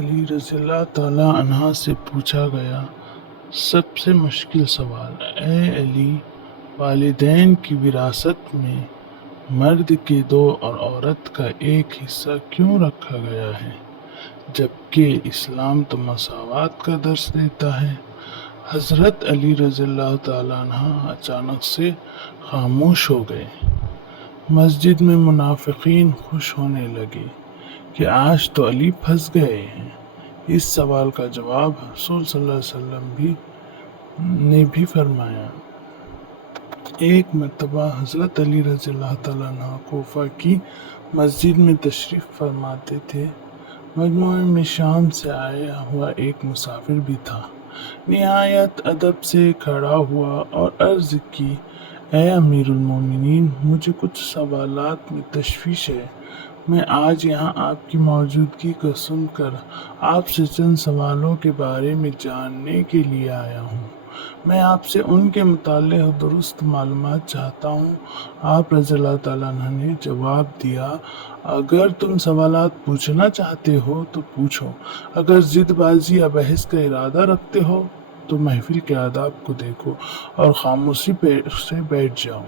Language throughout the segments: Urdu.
علی رضی اللہ تعالی عنہ سے پوچھا گیا سب سے مشکل سوال: اے علی، والدین کی وراثت میں مرد کے دو اور عورت کا ایک حصہ کیوں رکھا گیا ہے جبکہ اسلام تو مساوات کا درس دیتا ہے؟ حضرت علی رضی اللہ تعالی عنہ اچانک سے خاموش ہو گئے۔ مسجد میں منافقین خوش ہونے لگے کہ آج تو علی پھنس گئے ہیں۔ اس سوال کا جواب رسول صلی اللہ علیہ وسلم نے بھی فرمایا۔ ایک مرتبہ حضرت علی رضی اللہ تعالیٰ عنہ کوفہ کی مسجد میں تشریف فرماتے تھے۔ مجموعے میں شام سے آیا ہوا ایک مسافر بھی تھا۔ نہایت ادب سے کھڑا ہوا اور عرض کی: اے امیر المومنین، مجھے کچھ سوالات میں تشویش ہے۔ میں آج یہاں آپ کی موجودگی کو سن کر آپ سے چند سوالوں کے بارے میں جاننے کے لیے آیا ہوں۔ میں آپ سے ان کے متعلق درست معلومات چاہتا ہوں۔ آپ رضی اللہ تعالیٰ عنہ نے جواب دیا: اگر تم سوالات پوچھنا چاہتے ہو تو پوچھو، اگر ضد بازی یا بحث کا ارادہ رکھتے ہو تو محفل کے آداب کو دیکھو اور خاموشی سے بیٹھ جاؤ۔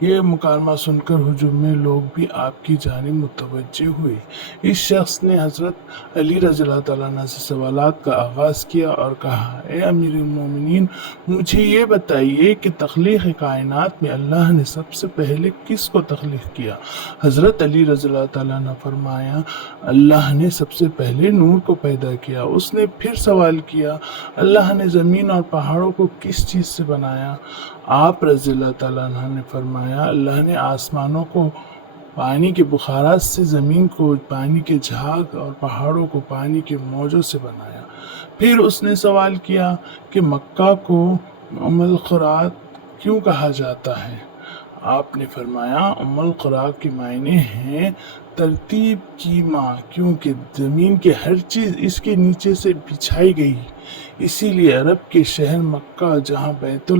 یہ مکالمہ سن کر ہجوم میں لوگ بھی آپ کی جانب متوجہ ہوئے۔ اس شخص نے حضرت علی رضی اللہ تعالیٰ عنہ سے سوالات کا آغاز کیا اور کہا: اے امیر المومنین، مجھے یہ بتائیے کہ تخلیق کائنات میں اللہ نے سب سے پہلے کس کو تخلیق کیا؟ حضرت علی رضی اللہ تعالیٰ عنہ فرمایا: اللہ نے سب سے پہلے نور کو پیدا کیا۔ اس نے پھر سوال کیا: اللہ نے زمین اور پہاڑوں کو کس چیز سے بنایا؟ آپ رضی اللہ تعالیٰ عنہ نے فرمایا: اللہ نے آسمانوں کو پانی کے بخارات سے، زمین کو پانی کے جھاگ اور پہاڑوں کو پانی کے موجوں سے بنایا۔ پھر اس نے سوال کیا کہ مکہ کو ام القرا کیوں کہا جاتا ہے؟ آپ نے فرمایا: ام القرا کے معنی ہیں ترتیب کی ماں، کیونکہ زمین کی ہر چیز اس کے نیچے سے بچھائی گئی، اسی لیے عرب کے شہر مکہ جہاں بیت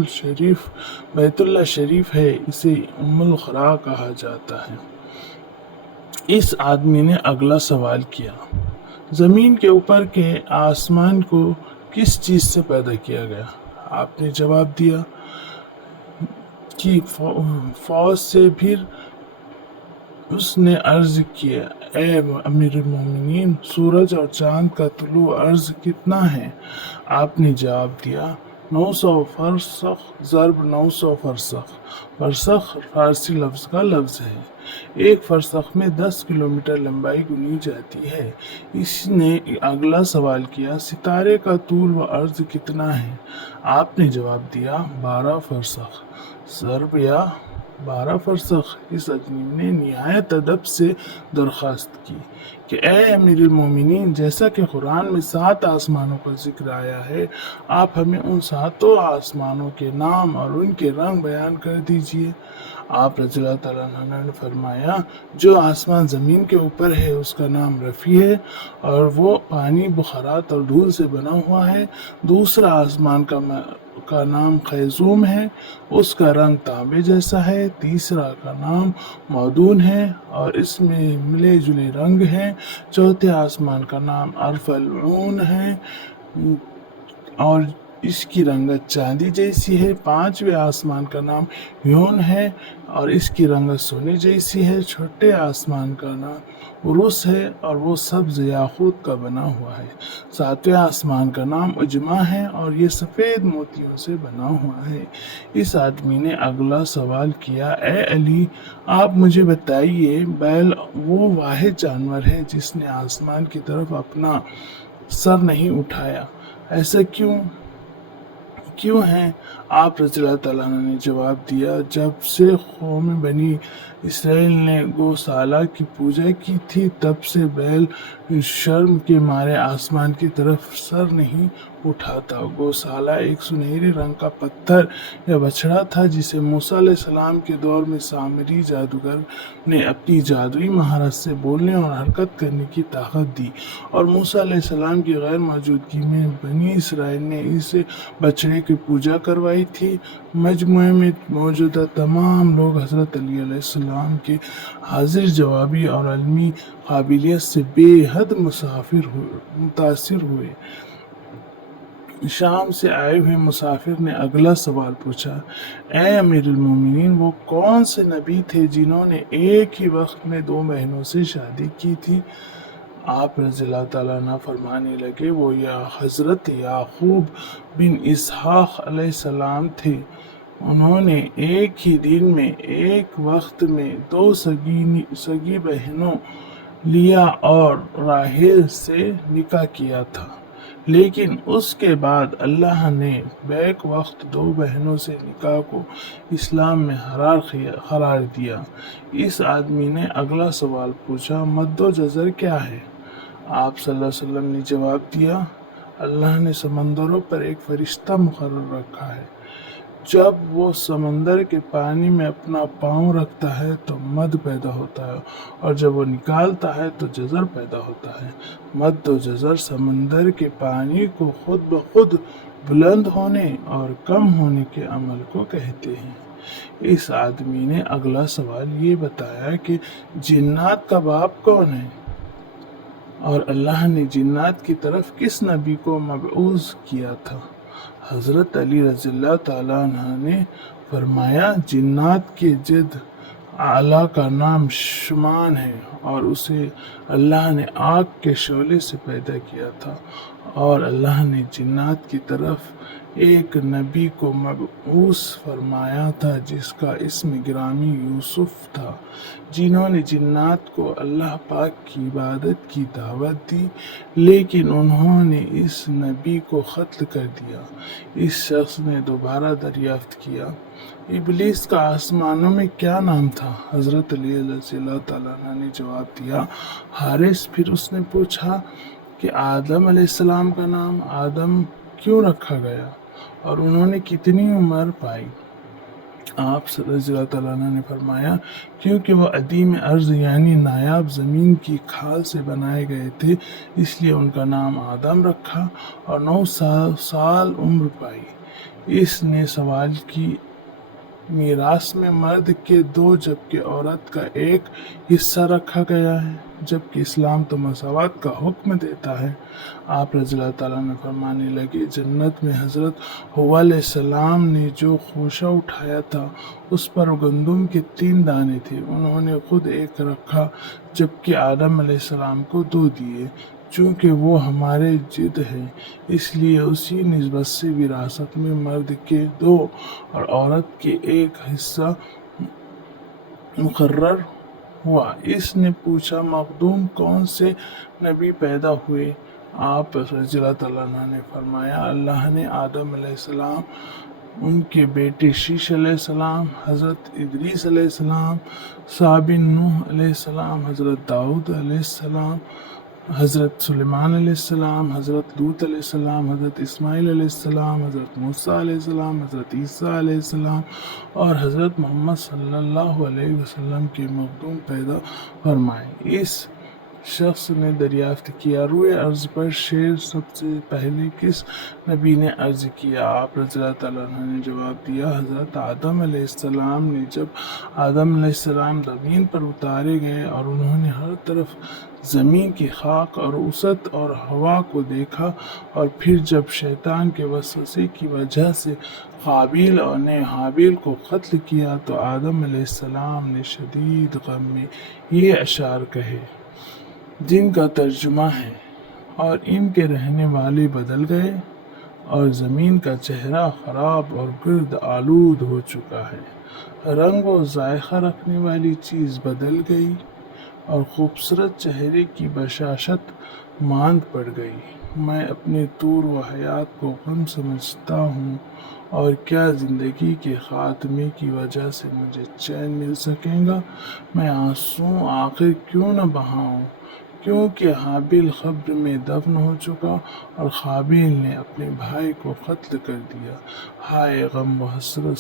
اللہ شریف ہے اسے ام القرا کہا جاتا ہے۔ اس آدمی نے اگلا سوال کیا: زمین کے اوپر کے آسمان کو کس چیز سے پیدا کیا گیا؟ آپ نے جواب دیا کہ فوج سے۔ پھر اس نے عرض کیا: اے امیر المومنین، سورج اور چاند کا طلوع عرض کتنا ہے؟ آپ نے جواب دیا: 900 فرسخ ضرب 900 فرسخ۔ فرسخ فارسی لفظ کا لفظ ہے۔ ایک فرسخ میں 10 کلومیٹر لمبائی گنی جاتی ہے۔ اس نے اگلا سوال کیا: ستارے کا طول و عرض کتنا ہے؟ آپ نے جواب دیا: 12 فرسخ ضرب یا 12 فرسخ۔ اس آدمی نے نہایت ادب سے درخواست کی کہ اے امیر المومنین، جیسا کہ قرآن میں 7 آسمانوں کا ذکر آیا ہے، آپ ہمیں ان 7 آسمانوں کے نام اور ان کے رنگ بیان کر دیجئے۔ آپ رضی اللہ تعالیٰ عنہ نے فرمایا: جو آسمان زمین کے اوپر ہے اس کا نام رفیع ہے اور وہ پانی، بخارات اور دھول سے بنا ہوا ہے۔ دوسرا آسمان کا نام خیزوم ہے، اس کا رنگ تانبے جیسا ہے۔ تیسرا کا نام مودون ہے اور اس میں ملے جلے رنگ ہیں۔ چوتھے آسمان کا نام ارفلعون ہے اور اس کی رنگت چاندی جیسی ہے۔ پانچویں آسمان کا نام یون ہے اور اس کی رنگت سونے جیسی ہے۔ چھٹے آسمان کا نام عروس ہے اور وہ سبز یاقوت کا بنا ہوا ہے۔ ساتویں آسمان کا نام اجمہ ہے اور یہ سفید موتیوں سے بنا ہوا ہے۔ اس آدمی نے اگلا سوال کیا: اے علی، آپ مجھے بتائیے، بیل وہ واحد جانور ہے جس نے آسمان کی طرف اپنا سر نہیں اٹھایا، ایسا کیوں ہے؟ آپ رضی اللہ تعالیٰ عنہ نے جواب دیا: جب سے قوم بنی اسرائیل نے گوسالہ کی پوجا کی تھی تب سے بیل شرم کے مارے آسمان کی طرف سر نہیں اٹھا تھا۔ گوسالہ ایک سنہری رنگ کا پتھر یا بچڑا تھا جسے موسیٰ علیہ السلام کے دور میں سامری جادوگر نے اپنی جادوئی مہارت سے بولنے اور حرکت کرنے کی طاقت دی، اور موسیٰ علیہ السلام کی غیر موجودگی میں بنی اسرائیل نے اس بچڑے کی پوجا کروائی تھی۔ مجموعے میں موجودہ تمام لوگ حضرت علی علیہ السلام کے حاضر جوابی اور علمی قابلیت سے بے حد متاثر ہوئے۔ شام سے آئے ہوئے مسافر نے اگلا سوال پوچھا، اے امیر المومنین، وہ کون سے نبی تھے جنہوں نے ایک ہی وقت میں 2 بہنوں سے شادی کی تھی؟ آپ رضی اللہ تعالیٰ عنہ فرمانے لگے، وہ حضرت یعقوب بن اسحاق علیہ السلام تھے۔ انہوں نے ایک ہی دن میں ایک وقت میں 2 سگی بہنوں لیا اور راحیل سے نکاح کیا تھا، لیکن اس کے بعد اللہ نے بیک وقت 2 بہنوں سے نکاح کو اسلام میں قرار دیا۔ اس آدمی نے اگلا سوال پوچھا، مد و جزر کیا ہے؟ آپ صلی اللہ علیہ وسلم نے جواب دیا، اللہ نے سمندروں پر ایک فرشتہ مقرر رکھا ہے، جب وہ سمندر کے پانی میں اپنا پاؤں رکھتا ہے تو مد پیدا ہوتا ہے، اور جب وہ نکالتا ہے تو جزر پیدا ہوتا ہے۔ مد و جزر سمندر کے پانی کو خود بخود بلند ہونے اور کم ہونے کے عمل کو کہتے ہیں۔ اس آدمی نے اگلا سوال یہ بتایا کہ جنات کا باپ کون ہے، اور اللہ نے جنات کی طرف کس نبی کو مبعوث کیا تھا؟ حضرت علی رضی اللہ تعالیٰ عنہ نے فرمایا، جنات کے جد اعلیٰ کا نام شمان ہے، اور اسے اللہ نے آگ کے شعلے سے پیدا کیا تھا، اور اللہ نے جنات کی طرف ایک نبی کو مبعوث فرمایا تھا جس کا اسم گرامی یوسف تھا، جنہوں نے جنات کو اللہ پاک کی عبادت کی دعوت دی، لیکن انہوں نے اس نبی کو قتل کر دیا۔ اس شخص نے دوبارہ دریافت کیا، ابلیس کا آسمانوں میں کیا نام تھا؟ حضرت علی رضی اللہ تعالیٰ عنہ نے جواب دیا، حارث۔ پھر اس نے پوچھا کہ آدم علیہ السلام کا نام آدم کیوں رکھا گیا، اور انہوں نے کتنی عمر پائی؟ آپ رضی اللہ تعالیٰ عنہ نے فرمایا، کیونکہ وہ عدیم ارض یعنی نایاب زمین کی کھال سے بنائے گئے تھے، اس لیے ان کا نام آدم رکھا، اور 9 سال عمر پائی۔ اس نے سوال کی، میراث میں مرد کے 2 جبکہ عورت کا 1 حصہ رکھا گیا ہے، جبکہ اسلام تو مساوات کا حکم دیتا ہے۔ آپ رضی اللہ تعالیٰ نے فرمانے لگے، جنت میں حضرت حوا علیہ السلام نے جو خوشہ اٹھایا تھا اس پر گندم کے 3 دانے تھے، انہوں نے خود 1 رکھا، جبکہ آدم علیہ السلام کو 2 دیے۔ چونکہ وہ ہمارے جد ہے، اس لیے اسی نسبت سے وراثت میں مرد کے 2 اور عورت کے 1 حصہ مقرر ہوا۔ اس نے پوچھا، مخدوم کون سے نبی پیدا ہوئے؟ آپ رضی اللہ تعالیٰ عنہ نے فرمایا، اللہ نے آدم علیہ السلام، ان کے بیٹے شیش علیہ السلام، حضرت ادریس علیہ السلام، بن نوح علیہ السلام، حضرت داؤد علیہ السلام، حضرت سلیمان علیہ السلام، حضرت لوط علیہ السلام، حضرت اسماعیل علیہ السلام، حضرت موسیٰ علیہ السلام، حضرت عیسیٰ علیہ السلام، اور حضرت محمد صلی اللہ علیہ وسلم کے مخدوم پیدا فرمائے۔ اس شخص نے دریافت کیا، روئے ارض پر شیر سب سے پہلے کس نبی نے عرض کیا؟ آپ رضی اللہ تعالیٰ عنہ نے جواب دیا، حضرت آدم علیہ السلام نے۔ جب آدم علیہ السلام زمین پر اتارے گئے اور انہوں نے ہر طرف زمین کی خاک اور وسعت اور ہوا کو دیکھا، اور پھر جب شیطان کے وسوسے کی وجہ سے قابیل نے حابیل کو قتل کیا تو آدم علیہ السلام نے شدید غم میں یہ اشعار کہے، جن کا ترجمہ ہے، اور ان کے رہنے والے بدل گئے، اور زمین کا چہرہ خراب اور گرد آلود ہو چکا ہے، رنگ و ذائقہ رکھنے والی چیز بدل گئی، اور خوبصورت چہرے کی بشاشت ماند پڑ گئی۔ میں اپنے طور و حیات کو غم سمجھتا ہوں، اور کیا زندگی کے خاتمے کی وجہ سے مجھے چین مل سکے گا؟ میں آنسو آخر کیوں نہ بہاؤں، کیونکہ حابیل قبر میں دفن ہو چکا اور قابیل نے اپنے بھائی کو قتل کر دیا۔ ہائے غم و حسرت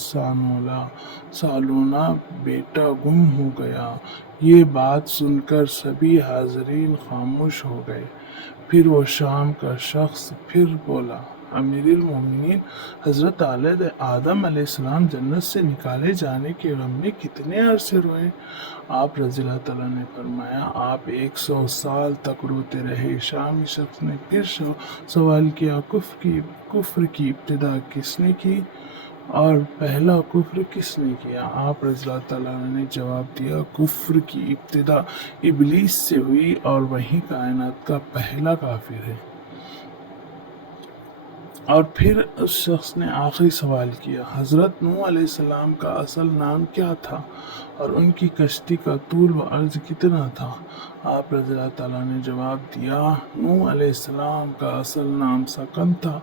سالونا بیٹا گم ہو گیا۔ یہ بات سن کر سبھی حاضرین خاموش ہو گئے۔ پھر وہ شام کا شخص پھر بولا، امیر المومنین، حضرت آدم علیہ السلام جنت سے نکالے جانے کے غم میں کتنے عرصے روئے؟ آپ رضی اللہ تعالیٰ نے فرمایا، آپ 100 سال تک روتے رہے۔ شامی شخص نے پھر سوال کیا، کفر کی ابتدا کس نے کی اور پہلا کفر کس نے کیا؟ آپ رضی اللہ تعالیٰ نے جواب دیا، کفر کی ابتدا ابلیس سے ہوئی اور وہی کائنات کا پہلا کافر ہے۔ اور پھر اس شخص نے آخری سوال کیا، حضرت نوح علیہ السلام کا اصل نام کیا تھا اور ان کی کشتی کا طول و عرض کتنا تھا؟ آپ رضی اللہ تعالیٰ نے جواب دیا، نوح علیہ السلام کا اصل نام سکن تھا۔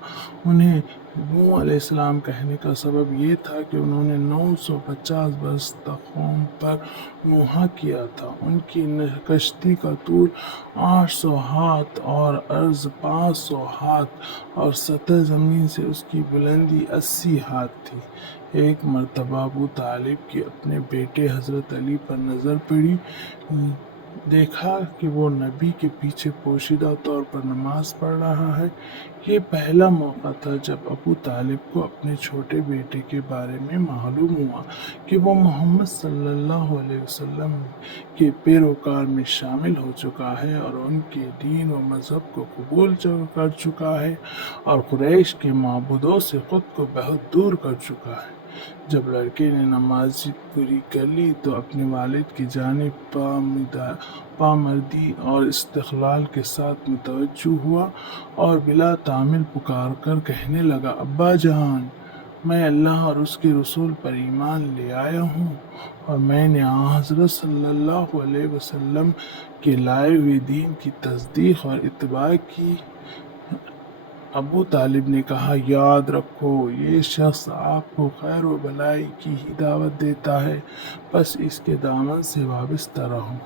انہیں نوح علیہ السلام کہنے کا سبب یہ تھا کہ انہوں نے 950 برس تک قوم پر نوحہ کیا تھا۔ ان کی کشتی کا طول 800 ہاتھ اور عرض 500 ہاتھ اور سطح زمین سے اس کی بلندی 80 ہاتھ تھی۔ ایک مرتبہ ابو طالب کی اپنے بیٹے حضرت علی پر نظر پڑی۔ دیکھا کہ وہ نبی کے پیچھے پوشیدہ طور پر نماز پڑھ رہا ہے۔ یہ پہلا موقع تھا جب ابو طالب کو اپنے چھوٹے بیٹے کے بارے میں معلوم ہوا کہ وہ محمد صلی اللہ علیہ وسلم کے پیروکار میں شامل ہو چکا ہے اور ان کے دین و مذہب کو قبول کر چکا ہے اور قریش کے معبودوں سے خود کو بہت دور کر چکا ہے۔ جب لڑکے نے نماز پوری کر لی تو اپنے والد کی جانب پامردی اور استقلال کے ساتھ متوجہ ہوا اور بلا تعمل پکار کر کہنے لگا، ابا جان، میں اللہ اور اس کے رسول پر ایمان لے آیا ہوں اور میں نے حضرت صلی اللہ علیہ وسلم کے لائے ہوئے دین کی تصدیق اور اتباع کی۔ ابو طالب نے کہا، یاد رکھو، یہ شخص آپ کو خیر و بھلائی کی ہی دعوت دیتا ہے، بس اس کے دامن سے وابستہ رہو۔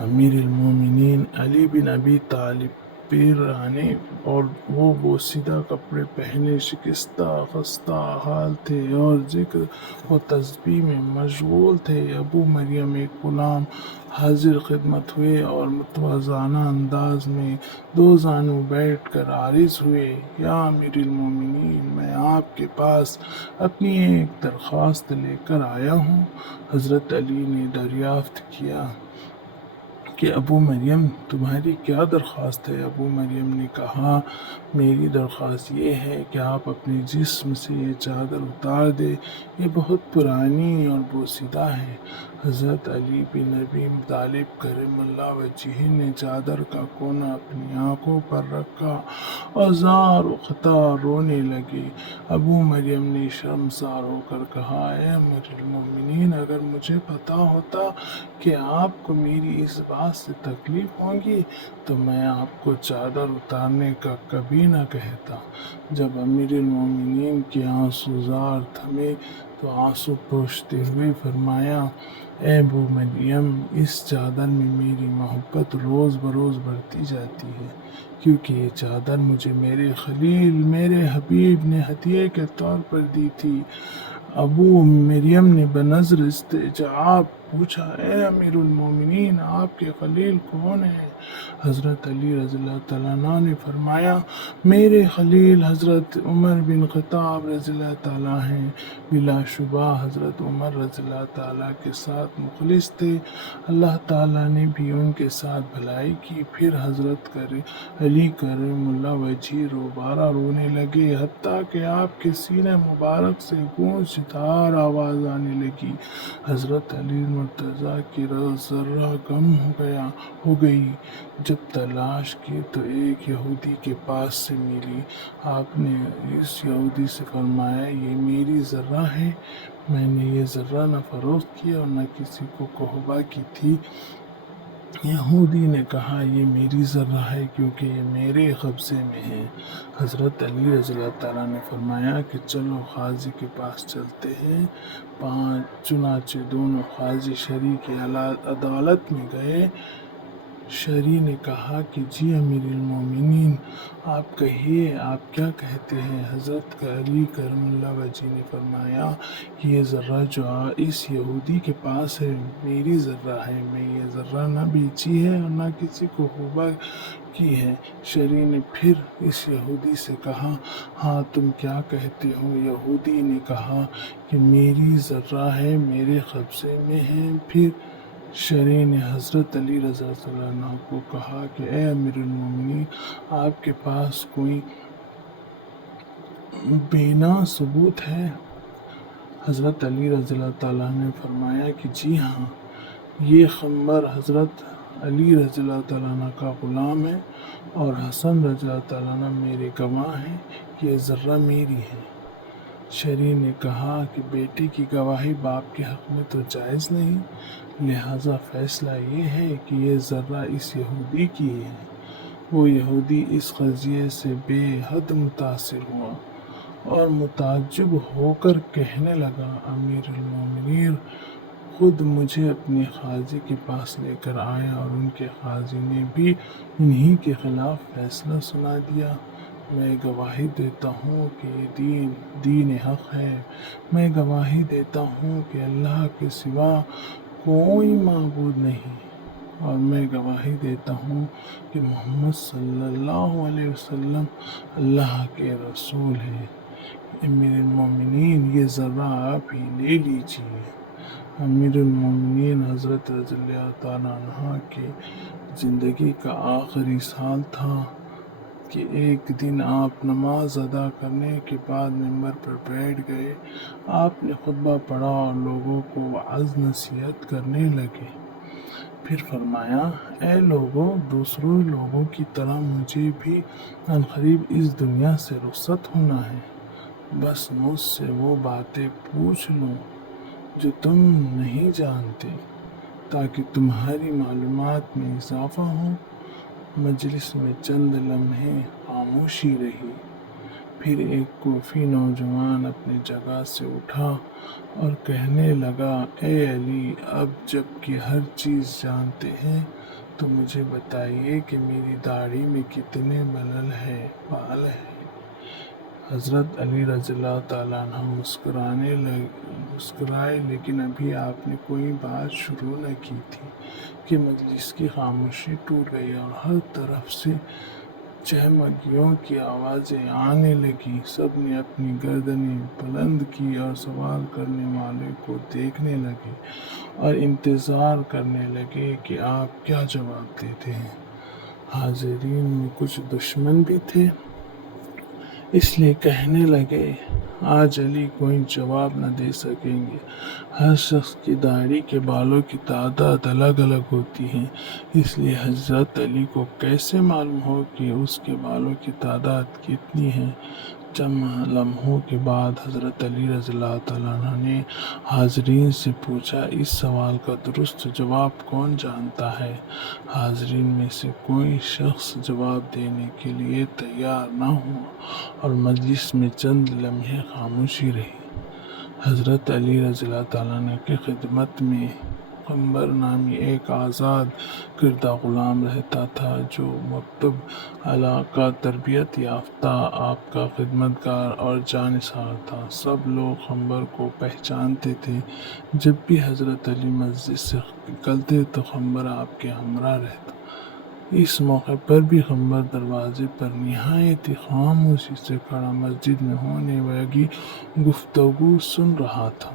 امیر المومنین علی بن ابی طالب پیرانے اور وہ بوسیدہ کپڑے پہنے شکستہ خستہ حال تھے اور ذکر و تسبیح میں مشغول تھے۔ ابو مریم ایک غلام حاضر خدمت ہوئے اور متواضعانہ انداز میں دو زانو بیٹھ کر عارض ہوئے، یا امیر المومنین، میں آپ کے پاس اپنی ایک درخواست لے کر آیا ہوں۔ حضرت علی نے دریافت کیا کہ ابو مریم، تمہاری کیا درخواست ہے؟ ابو مریم نے کہا، میری درخواست یہ ہے کہ آپ اپنے جسم سے یہ چادر اتار دیں، یہ بہت پرانی اور بوسیدہ ہے۔ حضرت علی بن ابی طالب کرم اللہ وجہہ نے چادر کا کونا اپنی آنکھوں پر رکھا اور زار و قطار رونے لگے۔ ابو مریم نے شرمسار ہو کر کہا، اے امیر المومنین، اگر مجھے پتا ہوتا کہ آپ کو میری اس بات سے تکلیف ہوگی تو میں آپ کو چادر اتارنے کا کبھی نہ کہتا۔ جب امیر المومنین کے آنسو زار تھمے تو آنسو پوچھتے ہوئے فرمایا، اے ابو مریم، اس چادر میں میری محبت روز بروز بڑھتی جاتی ہے، کیونکہ یہ چادر مجھے میرے خلیل، میرے حبیب نے ہدیے کے طور پر دی تھی۔ ابو مریم نے بنظر استعجاب پوچھا، اے امیر المومنین، آپ کے خلیل کون ہیں؟ حضرت علی رضی اللہ تعالیٰ عنہ نے فرمایا، میرے خلیل حضرت عمر بن خطاب رضی اللہ تعالیٰ ہیں۔ بلا شبہ حضرت عمر رضی اللہ تعالیٰ کے ساتھ مخلص تھے، اللہ تعالیٰ نے بھی ان کے ساتھ بھلائی کی۔ پھر حضرت علی کرم اللہ وجہہ دوبارہ رونے لگے، حتیٰ کہ آپ کے سینہ مبارک سے گونج دار آواز آنے لگی۔ حضرت علی مرتضیٰ کی ذرہ گم ہو گئی۔ جب تلاش کی تو ایک یہودی کے پاس سے ملی۔ آپ نے اس یہودی سے فرمایا، یہ میری ذرہ ہے، میں نے یہ ذرہ نہ فروخت کی اور نہ کسی کو قحبہ کی تھی۔ یہودی نے کہا، یہ میری ذرہ ہے کیونکہ یہ میرے قبضے میں ہے۔ حضرت علی رضی اللہ تعالیٰ نے فرمایا کہ چلو قاضی کے پاس چلتے ہیں۔ چنانچہ دونوں قاضی شرعی کی عدالت میں گئے۔ شری نے کہا کہ جی امیر المومنین، آپ کہیے آپ کیا کہتے ہیں؟ حضرت علی کرم اللہ وجہ نے فرمایا کہ یہ ذرہ جو اس یہودی کے پاس ہے میری ذرہ ہے، میں یہ ذرہ نہ بیچی ہے اور نہ کسی کو خوبہ کی ہے۔ شری نے پھر اس یہودی سے کہا ہاں تم کیا کہتے ہو؟ یہودی نے کہا کہ میری ذرہ ہے، میرے قبضے میں ہے۔ پھر شری نے حضرت علی رضی اللہ عنہ کو کہا کہ اے امیر المومنین، آپ کے پاس کوئی بینا ثبوت ہے؟ حضرت علی رضی اللہ تعالیٰ نے فرمایا کہ جی ہاں، یہ خنبر حضرت علی رضی اللہ تعالیٰ عنہ کا غلام ہے اور حسن رضی اللہ تعالیٰ عنہ میرے گواہ ہیں، یہ ذرہ میری ہے۔ شری نے کہا کہ بیٹے کی گواہی باپ کے حق میں تو جائز نہیں، لہذا فیصلہ یہ ہے کہ یہ ذرہ اس یہودی کی ہے۔ وہ یہودی اس قضیے سے بے حد متاثر ہوا اور متعجب ہو کر کہنے لگا امیر المومنین خود مجھے اپنے قاضی کے پاس لے کر آیا اور ان کے قاضی نے بھی انہی کے خلاف فیصلہ سنا دیا۔ میں گواہی دیتا ہوں کہ یہ دین حق ہے، میں گواہی دیتا ہوں کہ اللہ کے سوا کوئی معبود نہیں، اور میں گواہی دیتا ہوں کہ محمد صلی اللہ علیہ وسلم اللہ کے رسول ہیں۔ امیر المومنین یہ ذرہ آپ ہی لے لیجیے۔ امیر المومنین حضرت رضی اللہ تعالیٰ عنہ کے زندگی کا آخری سال تھا کہ ایک دن آپ نماز ادا کرنے کے بعد ممبر پر بیٹھ گئے۔ آپ نے خطبہ پڑھا اور لوگوں کو وعظ نصیحت کرنے لگے۔ پھر فرمایا اے لوگوں، دوسروں لوگوں کی طرح مجھے بھی عنقریب اس دنیا سے رخصت ہونا ہے، بس مجھ سے وہ باتیں پوچھ لو جو تم نہیں جانتے تاکہ تمہاری معلومات میں اضافہ ہو۔ مجلس میں چند لمحے خاموشی رہی، پھر ایک کوفی نوجوان اپنی جگہ سے اٹھا اور کہنے لگا اے علی، اب جب کہ ہر چیز جانتے ہیں تو مجھے بتائیے کہ میری داڑھی میں کتنے بال ہیں؟ حضرت علی رضی اللہ تعالیٰ عنہ مسکرائے، لیکن ابھی آپ نے کوئی بات شروع نہ کی تھی کہ مجلس کی خاموشی ٹوٹ گئی اور ہر طرف سے چہمگیوں کی آوازیں آنے لگی۔ سب نے اپنی گردنیں بلند کی اور سوال کرنے والے کو دیکھنے لگے اور انتظار کرنے لگے کہ آپ کیا جواب دیتے ہیں۔ حاضرین میں کچھ دشمن بھی تھے، اس لیے کہنے لگے آج علی کوئی جواب نہ دے سکیں گے۔ ہر شخص کی داڑھی کے بالوں کی تعداد الگ الگ ہوتی ہے، اس لیے حضرت علی کو کیسے معلوم ہو کہ اس کے بالوں کی تعداد کتنی ہے؟ چند لمحوں کے بعد حضرت علی رضی اللہ تعالیٰ عنہ نے حاضرین سے پوچھا اس سوال کا درست جواب کون جانتا ہے؟ حاضرین میں سے کوئی شخص جواب دینے کے لیے تیار نہ ہوا اور مجلس میں چند لمحے خاموشی رہی۔ حضرت علی رضی اللہ تعالیٰ عنہ کی خدمت میں قمبر نامی ایک آزاد کردہ غلام رہتا تھا جو مکتب اعلیٰ کا تربیت یافتہ آپ کا خدمتگار اور جانثار تھا۔ سب لوگ قمبر کو پہچانتے تھے۔ جب بھی حضرت علی مسجد سے نکلتے تو قمبر آپ کے ہمراہ رہتا۔ اس موقع پر بھی قمبر دروازے پر نہایت خاموشی سے کھڑا مسجد میں ہونے والی گفتگو سن رہا تھا۔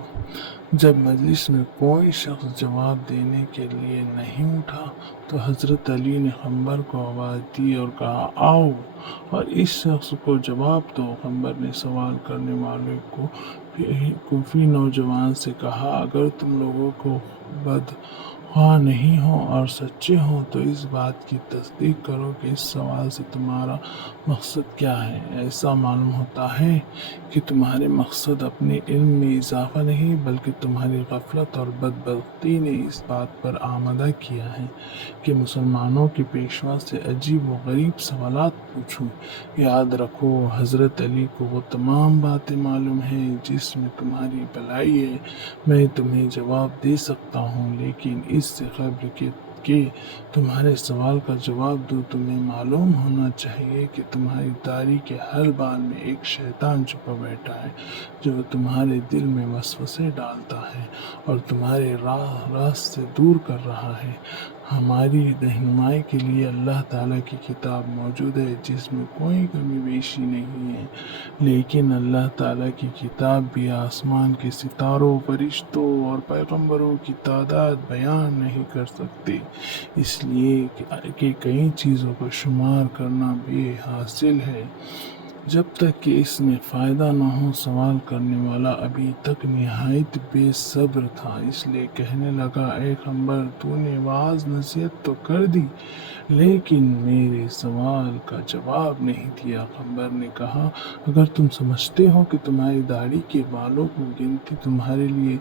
جب مجلس میں کوئی شخص جواب دینے کے لیے نہیں اٹھا تو حضرت علی نے قمبر کو آواز دی اور کہا آؤ اور اس شخص کو جواب دو۔ قمبر نے سوال کرنے والے کوفی نوجوان سے کہا اگر تم لوگوں کو بدخواہ نہیں ہو اور سچے ہو تو اس بات کی تصدیق کرو کہ اس سوال سے تمہارا مقصد کیا ہے۔ ایسا معلوم ہوتا ہے کہ تمہارے مقصد اپنے علم میں اضافہ نہیں بلکہ تمہاری غفلت اور بدبختی نے اس بات پر آمادہ کیا ہے کہ مسلمانوں کے پیشوا سے عجیب و غریب سوالات پوچھوں۔ یاد رکھو حضرت علی کو وہ تمام باتیں معلوم ہیں جس میں تمہاری بھلائی ہے۔ میں تمہیں جواب دے سکتا ہوں لیکن اس سے قبل کہ کہ تمہارے سوال کا جواب دوں۔ تمہیں معلوم ہونا چاہیے کہ تمہاری داڑھی کے ہر بال میں ایک شیطان چھپا بیٹھا ہے جو تمہارے دل میں وسوسے ڈالتا ہے اور تمہارے راست سے دور کر رہا ہے۔ ہماری رہنمائی کے لیے اللہ تعالیٰ کی کتاب موجود ہے جس میں کوئی کمی بیشی نہیں ہے، لیکن اللہ تعالیٰ کی کتاب بھی آسمان کے ستاروں، فرشتوں اور پیغمبروں کی تعداد بیان نہیں کر سکتی، اس لیے کہ کئی چیزوں کا شمار کرنا بے حاصل ہے۔ جب تک کہ اس میں فائدہ نہ ہو، سوال کرنے والا ابھی تک نہایت بے صبر تھا، اس لیے کہنے لگا، اے پیغمبر، تو نے واعظ نصیحت تو کر دی لیکن میرے سوال کا جواب نہیں دیا۔ پیغمبر نے کہا، اگر تم سمجھتے ہو کہ تمہاری داڑھی کے بالوں کی گنتی تمہارے لیے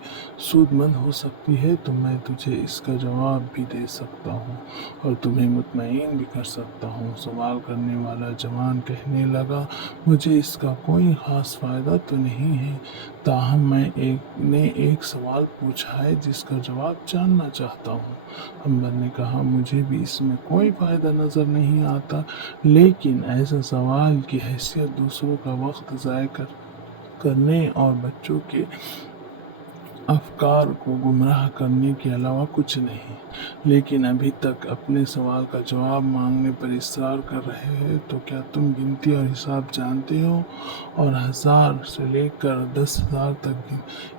سود مند ہو سکتی ہے تو میں تجھے اس کا جواب بھی دے سکتا ہوں اور تمہیں مطمئن بھی کر سکتا ہوں۔ سوال کرنے والا جوان کہنے لگا، مجھے اس کا کوئی خاص فائدہ تو نہیں ہے، تاہم میں نے ایک سوال پوچھا ہے جس کا جواب جاننا چاہتا ہوں۔ پیغمبر نے کہا، مجھے بھی اس میں کوئی فائدہ نظر نہیں آتا، لیکن ایسا سوال کی حیثیت دوسروں کا وقت ضائع کرنے اور بچوں کے افکار کو گمراہ کرنے کے علاوہ کچھ نہیں۔ لیکن ابھی تک اپنے سوال کا جواب مانگنے پر اصرار کر رہے ہیں، تو کیا تم گنتی اور حساب جانتے ہو اور 1000 سے لے کر 10,000 تک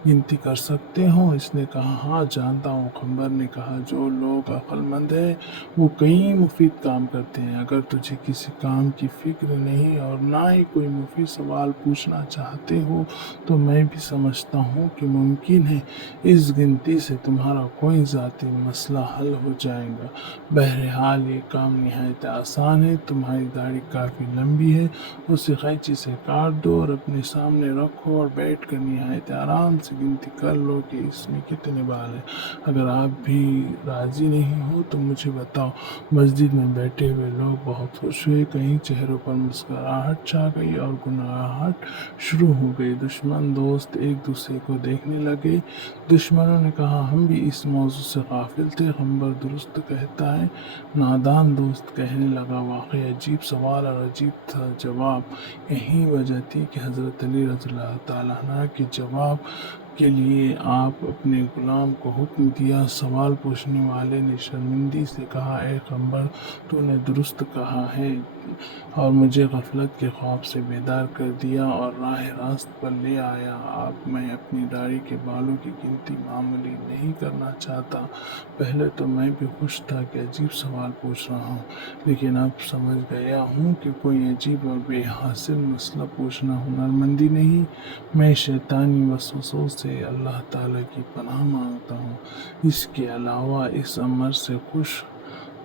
گنتی کر سکتے ہو؟ اس نے کہا، ہاں جانتا ہوں۔ پیغمبر نے کہا، جو لوگ عقل مند ہیں وہ کئی مفید کام کرتے ہیں۔ اگر تجھے کسی کام کی فکر نہیں اور نہ ہی کوئی مفید سوال پوچھنا چاہتے ہو تو میں بھی سمجھتا ہوں کہ ممکن ہے اس گنتی سے تمہارا کوئی ذاتی مسئلہ حل ہو جائے گا۔ بہرحال یہ کام نہایت آسان ہے۔ تمہاری داڑھی کافی لمبی ہے، اسے قینچی سے کاٹ دو اور اپنے سامنے رکھو اور بیٹھ کر نہایت آرام سے گنتی کر لو کہ اس میں کتنے بال ہیں۔ اگر آپ بھی راضی نہیں ہو تو مجھے بتاؤ۔ مسجد میں بیٹھے ہوئے لوگ بہت خوش ہوئے، کئی چہروں پر مسکراہٹ چھا گئی اور گنگناہٹ شروع ہو گئی۔ دشمن دوست ایک دوسرے کو دیکھنے لگے۔ دشمنوں نے کہا، ہم بھی اس موضوع سے غافل تھے۔ پیغمبر درست کہتا ہے۔ نادان دوست کہنے لگا، واقعی عجیب سوال اور عجیب جواب۔ یہی وجہ تھی کہ حضرت علی رضی اللہ تعالیٰ عنہ کے جواب کے لیے آپ اپنے غلام کو حکم دیا۔ سوال پوچھنے والے نے شرمندگی سے کہا، اے پیغمبر، تو نے درست کہا ہے اور مجھے غفلت کے خواب سے بیدار کر دیا اور راہ راست پر لے آیا۔ میں اپنی داڑھی کے بالوں کی گنتی معمولی نہیں کرنا چاہتا۔ پہلے تو میں بھی خوش تھا کہ عجیب سوال پوچھ رہا ہوں، لیکن اب سمجھ گیا ہوں کہ کوئی عجیب اور بے حاصل مسئلہ پوچھنا ہنرمندی نہیں۔ میں شیطانی وسوسوں سے اللہ تعالیٰ کی پناہ مانگتا ہوں۔ اس کے علاوہ اس امر سے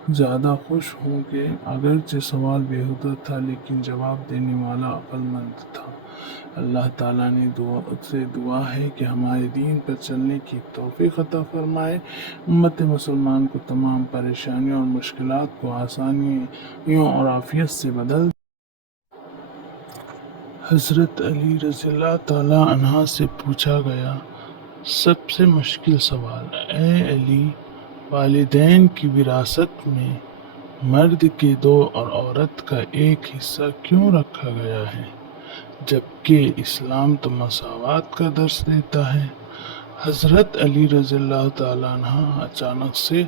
زیادہ خوش ہوں کہ اگرچہ سوال بیہودہ تھا لیکن جواب دینے والا عقل مند تھا۔ اللہ تعالیٰ نے سے دعا ہے کہ ہمارے دین پر چلنے کی توفیق عطا فرمائے، امت مسلمان کو تمام پریشانیوں اور مشکلات کو آسانیوں اور عافیت سے بدل دے۔ حضرت علی رضی اللہ تعالیٰ عنہ سے پوچھا گیا سب سے مشکل سوال، اے علی، والدین کی وراثت میں مرد کے 2 اور عورت کا 1 حصہ کیوں رکھا گیا ہے، جبکہ اسلام تو مساوات کا درس دیتا ہے؟ حضرت علی رضی اللہ تعالیٰ عنہ اچانک سے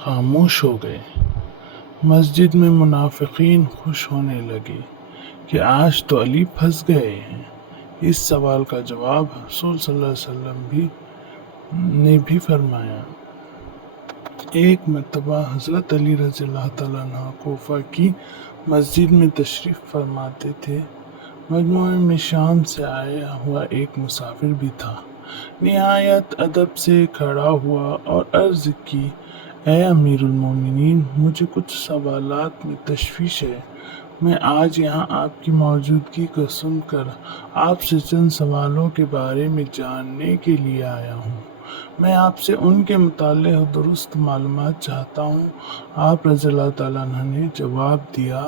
خاموش ہو گئے۔ مسجد میں منافقین خوش ہونے لگے کہ آج تو علی پھنس گئے ہیں۔ اس سوال کا جواب حضور صلی اللہ علیہ وسلم نے بھی فرمایا۔ ایک مرتبہ حضرت علی رضی اللہ تعالیٰ عنہ کوفہ کی مسجد میں تشریف فرماتے تھے۔ مجموعے میں شام سے آیا ہوا ایک مسافر بھی تھا۔ نہایت ادب سے کھڑا ہوا اور عرض کی، اے امیر المومنین، مجھے کچھ سوالات میں تشویش ہے۔ میں آج یہاں آپ کی موجودگی کو سن کر آپ سے چند سوالوں کے بارے میں جاننے کے لیے آیا ہوں۔ میں آپ سے ان کے متعلق درست معلومات چاہتا ہوں۔ آپ رضی اللہ تعالیٰ عنہ نے جواب دیا،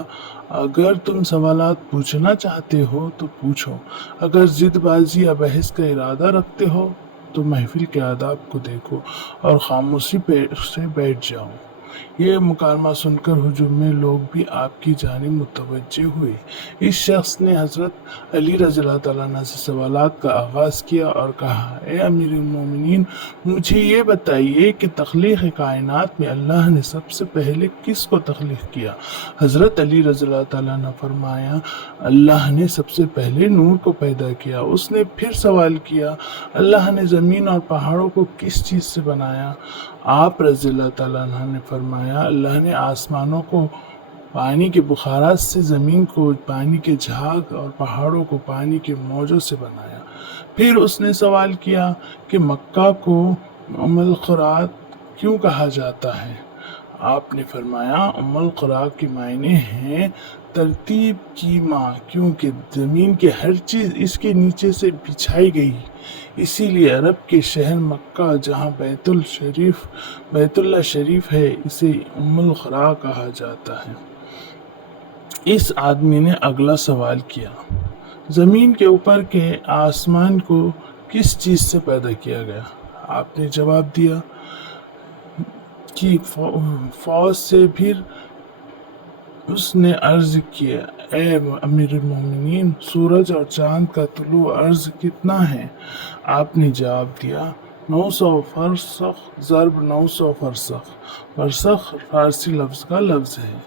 اگر تم سوالات پوچھنا چاہتے ہو تو پوچھو، اگر ضد بازی یا بحث کا ارادہ رکھتے ہو تو محفل کے آداب کو دیکھو اور خاموشی سے بیٹھ جاؤ۔ یہ مکالمہ سن کر ہجوم میں لوگ بھی آپ کی جانب متوجہ ہوئے۔ اس شخص نے حضرت علی رضی اللہ تعالیٰ عنہ سے سوالات کا آغاز کیا اور کہا، اے امیر المومنین، مجھے یہ بتائیے کہ تخلیق کائنات میں اللہ نے سب سے پہلے کس کو تخلیق کیا؟ حضرت علی رضی اللہ تعالیٰ عنہ فرمایا، اللہ نے سب سے پہلے نور کو پیدا کیا۔ اس نے پھر سوال کیا، اللہ نے زمین اور پہاڑوں کو کس چیز سے بنایا؟ آپ رضی اللہ تعالیٰ عنہ نے فرمایا، اللہ نے آسمانوں کو پانی کے بخارات سے، زمین کو پانی کے جھاگ اور پہاڑوں کو پانی کے موجوں سے بنایا۔ پھر اس نے سوال کیا کہ مکہ کو ام القرا کیوں کہا جاتا ہے؟ آپ نے فرمایا، ام القرا کے معنی ہیں ترتیب کی ماں، کیونکہ زمین کی ہر چیز اس کے نیچے سے بچھائی گئی، اسی لیے عرب کے شہر مکہ جہاں بیت اللہ شریف ہے، اسے ام القرا کہا جاتا ہے۔ اس آدمی نے اگلا سوال کیا، زمین کے اوپر کے آسمان کو کس چیز سے پیدا کیا گیا؟ آپ نے جواب دیا کہ فوج سے۔ پھر اس نے عرض کیا، اے امیر المومنین، سورج اور چاند کا طلوع عرض کتنا ہے؟ آپ نے جواب دیا، 900 فرسخ ضرب 900 فرسخ۔ فرسخ فارسی لفظ کا لفظ ہے۔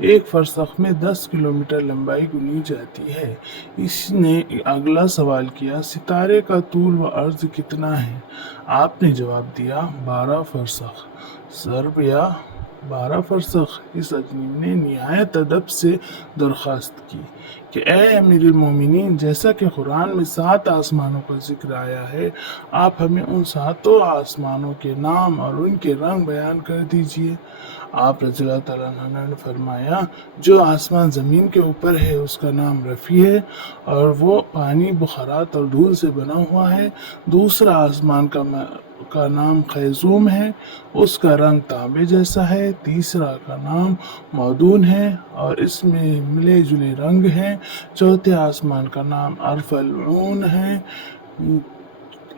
ایک فرسخ میں 10 کلومیٹر لمبائی گنی جاتی ہے۔ اس نے اگلا سوال کیا، ستارے کا طول و عرض کتنا ہے؟ آپ نے جواب دیا، 12 فرسخ ضرب یا 12 فرسخ۔ اس آدمی نے نہایت ادب سے درخواست کی کہ اے امیر المومنین، جیسا کہ قرآن میں 7 آسمانوں کا ذکر آیا ہے، آپ ہمیں ان 7 آسمانوں کے نام اور ان کے رنگ بیان کر دیجئے۔ آپ رضی اللہ تعالیٰ عنہ نے فرمایا، جو آسمان زمین کے اوپر ہے اس کا نام رفیع ہے اور وہ پانی، بخارات اور دھول سے بنا ہوا ہے۔ دوسرا آسمان کا نام خیزوم ہے، اس کا رنگ تانبے جیسا ہے۔ تیسرا کا نام مودون ہے اور اس میں ملے جلے رنگ ہیں۔ چوتھے آسمان کا نام ارفلعون ہے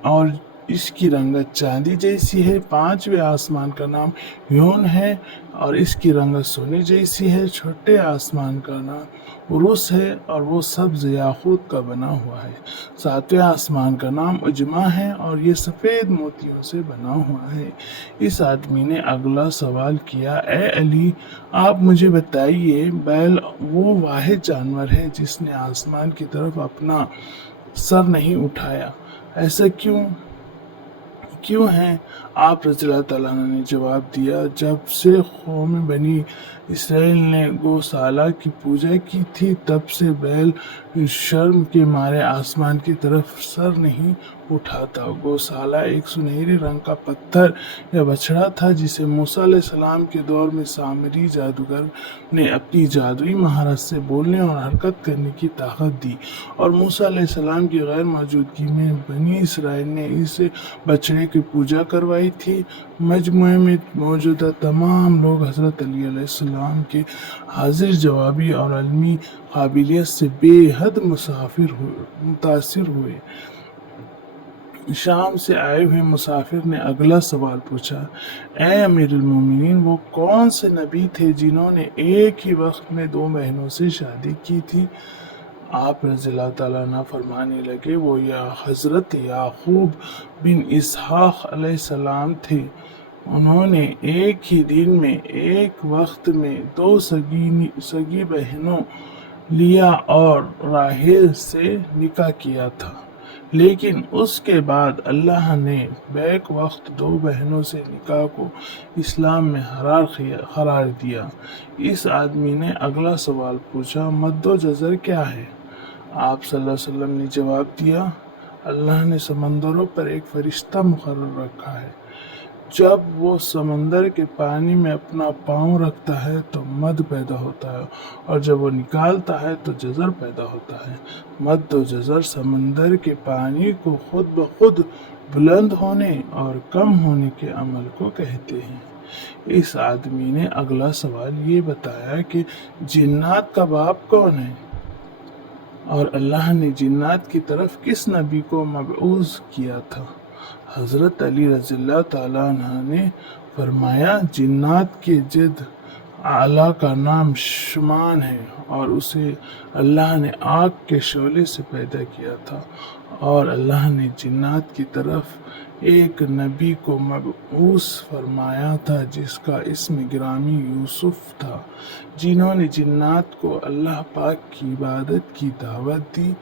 اور اس کی رنگت چاندی جیسی ہے۔ پانچویں آسمان کا نام یون ہے اور اس کی رنگت سونے جیسی ہے۔ چھٹے آسمان کا نام عروس ہے اور وہ سبز یاقوت کا بنا ہوا ہے۔ ساتویں آسمان کا نام اجما ہے اور یہ سفید موتیوں سے بنا ہوا ہے۔ اس آدمی نے اگلا سوال کیا، اے علی، آپ مجھے بتائیے، بیل وہ واحد جانور ہے جس نے آسمان کی طرف اپنا سر نہیں اٹھایا، ایسا کیوں ہے؟ آپ رضی اللہ تعالیٰ عنہ نے جواب دیا، جب سے قوم بنی اسرائیل نے گوسالہ کی پوجا کی تھی، تب سے بیل شرم کے مارے آسمان کی طرف سر نہیں اٹھاتا۔ گوسالہ ایک سنہری رنگ کا پتھر یا بچڑا تھا جسے موسیٰ علیہ السلام کے دور میں سامری جادوگر نے اپنی جادوئی مہارت سے بولنے اور حرکت کرنے کی طاقت دی، اور موسیٰ علیہ السلام کی غیر موجودگی میں بنی اسرائیل نے اس بچڑے کی پوجا کروائی تھی۔ مجموعے میں موجودہ تمام لوگ حضرت علی علیہ السلام کے حاضر جوابی اور علمی قابلیت سے بے حد متاثر ہوئے۔ شام سے آئے ہوئے مسافر نے اگلا سوال پوچھا، اے امیر المومنین، وہ کون سے نبی تھے جنہوں نے ایک ہی وقت میں 2 بہنوں سے شادی کی تھی؟ آپ رضی اللہ تعالیٰ عنہ فرمانے لگے، وہ حضرت یعقوب بن اسحاق علیہ السلام تھے۔ انہوں نے ایک ہی دن میں ایک وقت میں 2 سگی بہنوں لیا اور راحیل سے نکاح کیا تھا، لیکن اس کے بعد اللہ نے بیک وقت 2 بہنوں سے نکاح کو اسلام میں قرار دیا۔ اس آدمی نے اگلا سوال پوچھا، مد و جزر کیا ہے؟ آپ صلی اللہ علیہ وسلم نے جواب دیا، اللہ نے سمندروں پر ایک فرشتہ مقرر رکھا ہے، جب وہ سمندر کے پانی میں اپنا پاؤں رکھتا ہے تو مد پیدا ہوتا ہے اور جب وہ نکالتا ہے تو جزر پیدا ہوتا ہے۔ مد و جزر سمندر کے پانی کو خود بخود بلند ہونے اور کم ہونے کے عمل کو کہتے ہیں۔ اس آدمی نے اگلا سوال یہ بتایا کہ جنات کا باپ کون ہے اور اللہ نے جنات کی طرف کس نبی کو مبعوث کیا تھا؟ حضرت علی رضی اللہ تعالیٰ عنہ نے فرمایا جنات کے جد اعلیٰ کا نام شمان ہے اور اسے اللہ نے آگ کے شعلے سے پیدا کیا تھا، اور اللہ نے جنات کی طرف ایک نبی کو مبعوث فرمایا تھا جس کا اسم گرامی یوسف تھا، جنہوں نے جنات کو اللہ پاک کی عبادت کی دعوت دی،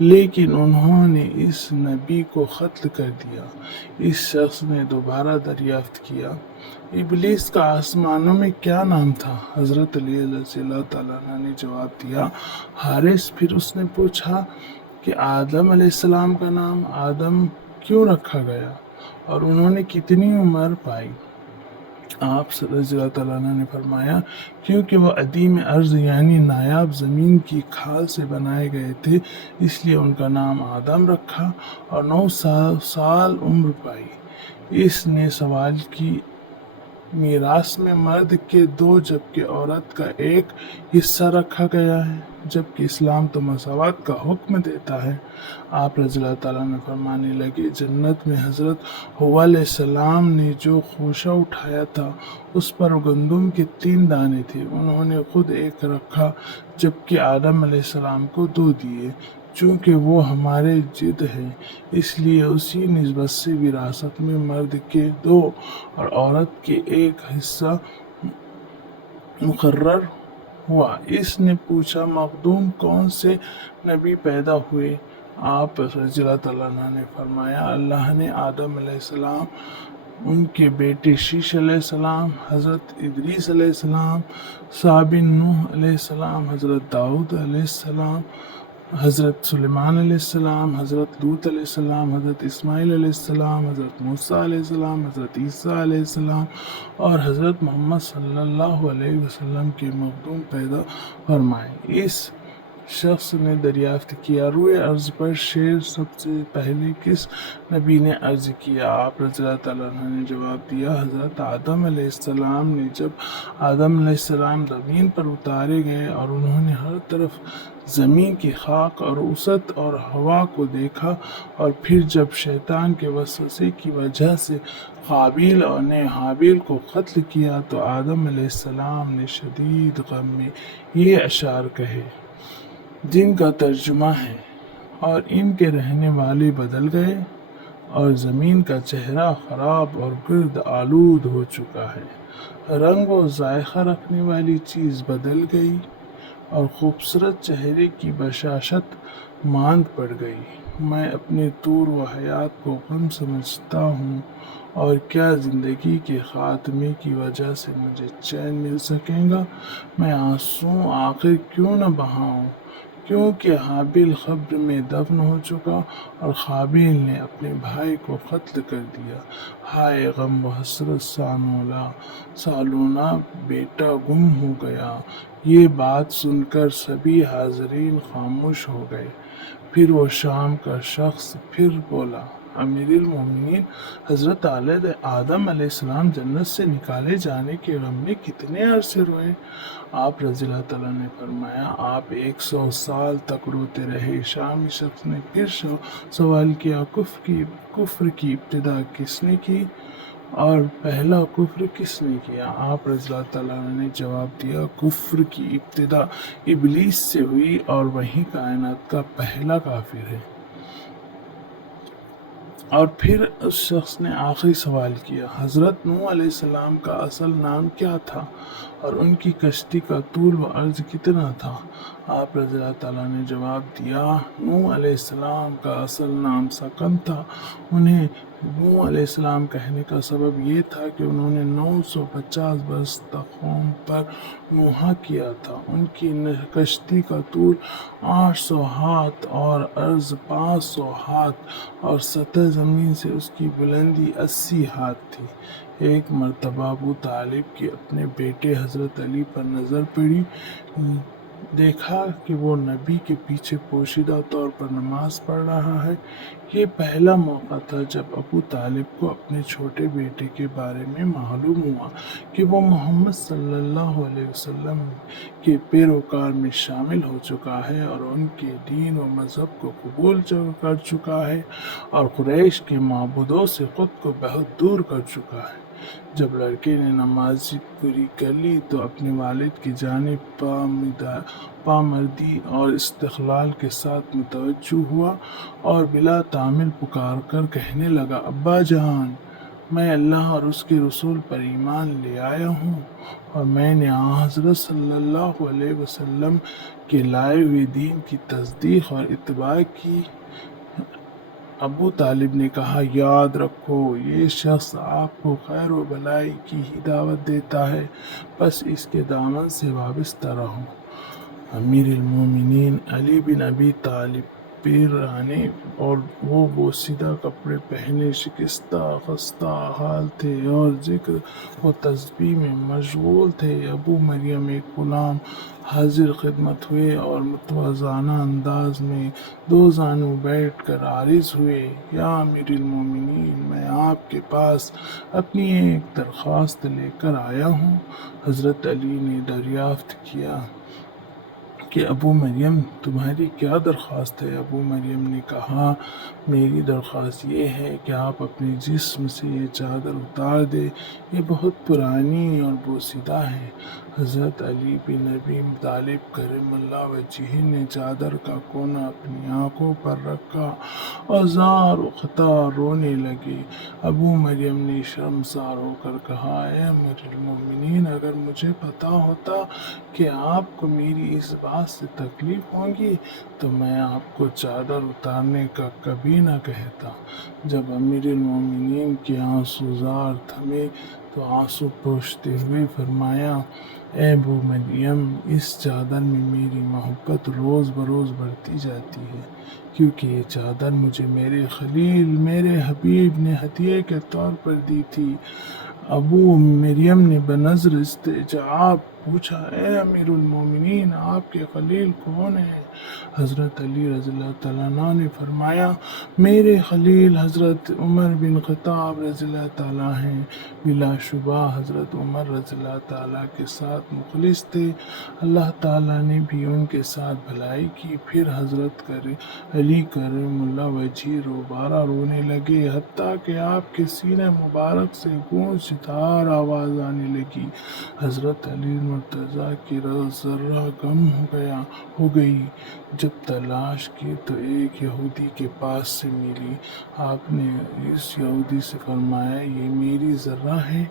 لیکن انہوں نے اس نبی کو قتل کر دیا۔ اس شخص نے دوبارہ دریافت کیا، ابلیس کا آسمانوں میں کیا نام تھا؟ حضرت علی رضی اللہ تعالیٰ عنہ نے جواب دیا، حارث۔ پھر اس نے پوچھا کہ آدم علیہ السلام کا نام آدم کیوں رکھا گیا اور انہوں نے کتنی عمر پائی؟ آپ رضی اللہ تعالیٰ عنہ نے فرمایا، کیونکہ وہ عدیم ارض یعنی نایاب زمین کی کھال سے بنائے گئے تھے، اس لیے ان کا نام آدم رکھا، اور 900 سال عمر پائی۔ اس نے سوال کی، میراث میں مرد کے 2 جبکہ عورت کا 1 حصہ رکھا گیا ہے، جبکہ اسلام تو مساوات کا حکم دیتا ہے۔ آپ رضی اللہ تعالیٰ نے فرمانے لگے، جنت میں حضرت حوا علیہ السلام نے جو خوشہ اٹھایا تھا اس پر گندم کے 3 دانے تھے، انہوں نے خود 1 رکھا جبکہ آدم علیہ السلام کو 2 دیے۔ چونکہ وہ ہمارے جد ہیں اس لیے اسی نسبت سے وراثت میں مرد کے 2 اور عورت کے 1 حصہ مقرر ہوا۔ اس نے پوچھا، مخدوم کون سے نبی پیدا ہوئے؟ آپ رضی اللہ تعالیٰ عنہ نے فرمایا، اللہ نے آدم علیہ السلام، ان کے بیٹے شیش علیہ السلام، حضرت ادریس علیہ السلام، بن نوح علیہ السلام، حضرت داؤد علیہ السلام، حضرت سلیمان علیہ السلام، حضرت لوط علیہ السلام، حضرت اسماعیل علیہ السلام، حضرت موسیٰ علیہ السلام، حضرت عیسیٰ علیہ السلام اور حضرت محمد صلی اللہ علیہ وسلم کے مخدوم پیدا فرمائے۔ اس شخص نے دریافت کیا، روئے ارض پر شیر سب سے پہلے کس نبی نے عرض کیا؟ آپ رضی اللہ تعالیٰ عنہ نے جواب دیا، حضرت آدم علیہ السلام نے۔ جب آدم علیہ السلام زمین پر اتارے گئے اور انہوں نے ہر طرف زمین کی خاک اور وسط اور ہوا کو دیکھا، اور پھر جب شیطان کے وسوسے کی وجہ سے قابیل نے حابیل کو قتل کیا تو آدم علیہ السلام نے شدید غم میں یہ اشعار کہے، جن کا ترجمہ ہے، اور ان کے رہنے والے بدل گئے، اور زمین کا چہرہ خراب اور گرد آلود ہو چکا ہے، رنگ و ذائقہ رکھنے والی چیز بدل گئی، اور خوبصورت چہرے کی بشاشت ماند پڑ گئی۔ میں اپنے طور و حیات کو غم سمجھتا ہوں، اور کیا زندگی کے خاتمے کی وجہ سے مجھے چین مل سکے گا؟ میں آنسو آخر کیوں نہ بہاؤں، کیونکہ حابیل قبر میں دفن ہو چکا اور قابیل نے اپنے بھائی کو قتل کر دیا۔ ہائے غم و حسرت سالونا بیٹا گم ہو گیا۔ یہ بات سن کر سبھی حاضرین خاموش ہو گئے۔ پھر وہ شام کا شخص پھر بولا، امیر المومنین، حضرت آدم علیہ السلام جنت سے نکالے جانے کے غم میں کتنے عرصے روئے؟ آپ رضی اللہ تعالیٰ نے فرمایا، آپ 100 سال تک روتے رہے۔ شامی شخص نے پھر سوال کیا، کفر کی ابتدا کس نے کی اور پہلا کفر کس نے کیا؟ آپ رضی اللہ تعالیٰ نے جواب دیا، کفر کی ابتدا ابلیس سے ہوئی اور وہی کائنات کا پہلا کافر ہے۔ اور پھر اس شخص نے آخری سوال کیا، حضرت نوح علیہ السلام کا اصل نام کیا تھا اور ان کی کشتی کا طول و عرض کتنا تھا؟ آپ رضی اللہ تعالیٰ نے جواب دیا، نوح علیہ السلام کا اصل نام سکن تھا۔ انہیں نوح علیہ السلام کہنے کا سبب یہ تھا کہ انہوں نے 950 برس تک قوم پر نوحہ کیا تھا۔ ان کی کشتی کا طول 800 ہاتھ اور عرض 500 ہاتھ اور سطح زمین سے اس کی بلندی 80 ہاتھ تھی۔ ایک مرتبہ ابو طالب کی اپنے بیٹے حضرت علی پر نظر پڑی، دیکھا کہ وہ نبی کے پیچھے پوشیدہ طور پر نماز پڑھ رہا ہے۔ یہ پہلا موقع تھا جب ابو طالب کو اپنے چھوٹے بیٹے کے بارے میں معلوم ہوا کہ وہ محمد صلی اللہ علیہ وسلم کے پیروکار میں شامل ہو چکا ہے اور ان کے دین و مذہب کو قبول کر چکا ہے اور قریش کے معبودوں سے خود کو بہت دور کر چکا ہے۔ جب لڑکے نے نماز پوری کر لی تو اپنے والد کی جانب پامردی اور استقلال کے ساتھ متوجہ ہوا اور بلا تعمل پکار کر کہنے لگا: ابا جان، میں اللہ اور اس کے رسول پر ایمان لے آیا ہوں اور میں نے حضرت صلی اللہ علیہ وسلم کے لائے ہوئے دین کی تصدیق اور اتباع کی۔ ابو طالب نے کہا: یاد رکھو، یہ شخص آپ کو خیر و بھلائی کی ہی دعوت دیتا ہے، بس اس کے دامن سے وابستہ رہو۔ امیر المومنین علی بن ابی طالب پیرانے اور وہ بوسیدہ کپڑے پہنے شکستہ خستہ حال تھے اور ذکر و تسبیح میں مشغول تھے۔ ابو مریم ایک غلام حاضر خدمت ہوئے اور متواضعانہ انداز میں دو زانو بیٹھ کر عارض ہوئے: یا امیر المومنین، میں آپ کے پاس اپنی ایک درخواست لے کر آیا ہوں۔ حضرت علی نے دریافت کیا کہ ابو مریم، تمہاری کیا درخواست ہے؟ ابو مریم نے کہا: میری درخواست یہ ہے کہ آپ اپنے جسم سے یہ چادر اتار دیں، یہ بہت پرانی اور بوسیدہ ہے۔ حضرت علی بن ابی طالب کرم اللہ وجہہ نے چادر کا کونا اپنی آنکھوں پر رکھا اور زار و قطار رونے لگے۔ ابو مریم نے شرمسار ہو کر کہا: اے امیر المومنین، اگر مجھے پتا ہوتا کہ آپ کو میری اس بات سے تکلیف ہوگی تو میں آپ کو چادر اتارنے کا کبھی نہ کہتا۔ جب امیر المومنین کے آنسوزار تھمے تو آنسو پوچھتے ہوئے فرمایا: اے ابو مریم، اس چادر میں میری محبت روز بروز بڑھتی جاتی ہے، کیونکہ یہ چادر مجھے میرے خلیل، میرے حبیب نے ہدیے کے طور پر دی تھی۔ ابو مریم نے بنظر استعجاب پوچھا: اے امیر المومنین، آپ کے خلیل کون ہیں؟ حضرت علی رضی اللہ تعالیٰ عنہ نے فرمایا: میرے خلیل حضرت عمر بن خطاب رضی اللہ تعالیٰ ہیں۔ بلا شبہ حضرت عمر رضی اللہ تعالیٰ کے ساتھ مخلص تھے، اللہ تعالیٰ نے بھی ان کے ساتھ بھلائی کی۔ پھر حضرت علی کرم اللہ وجہہ دوبارہ رونے لگے، حتیٰ کہ آپ کے سینہ مبارک سے گونجدار آواز آنے لگی۔ حضرت علی مرتضیٰ کی ذرہ گم ہو گئی۔ جب تلاش کی تو ایک یہودی کے پاس سے ملی۔ آپ نے اس یہودی سے فرمایا: یہ میری ذرہ ہے،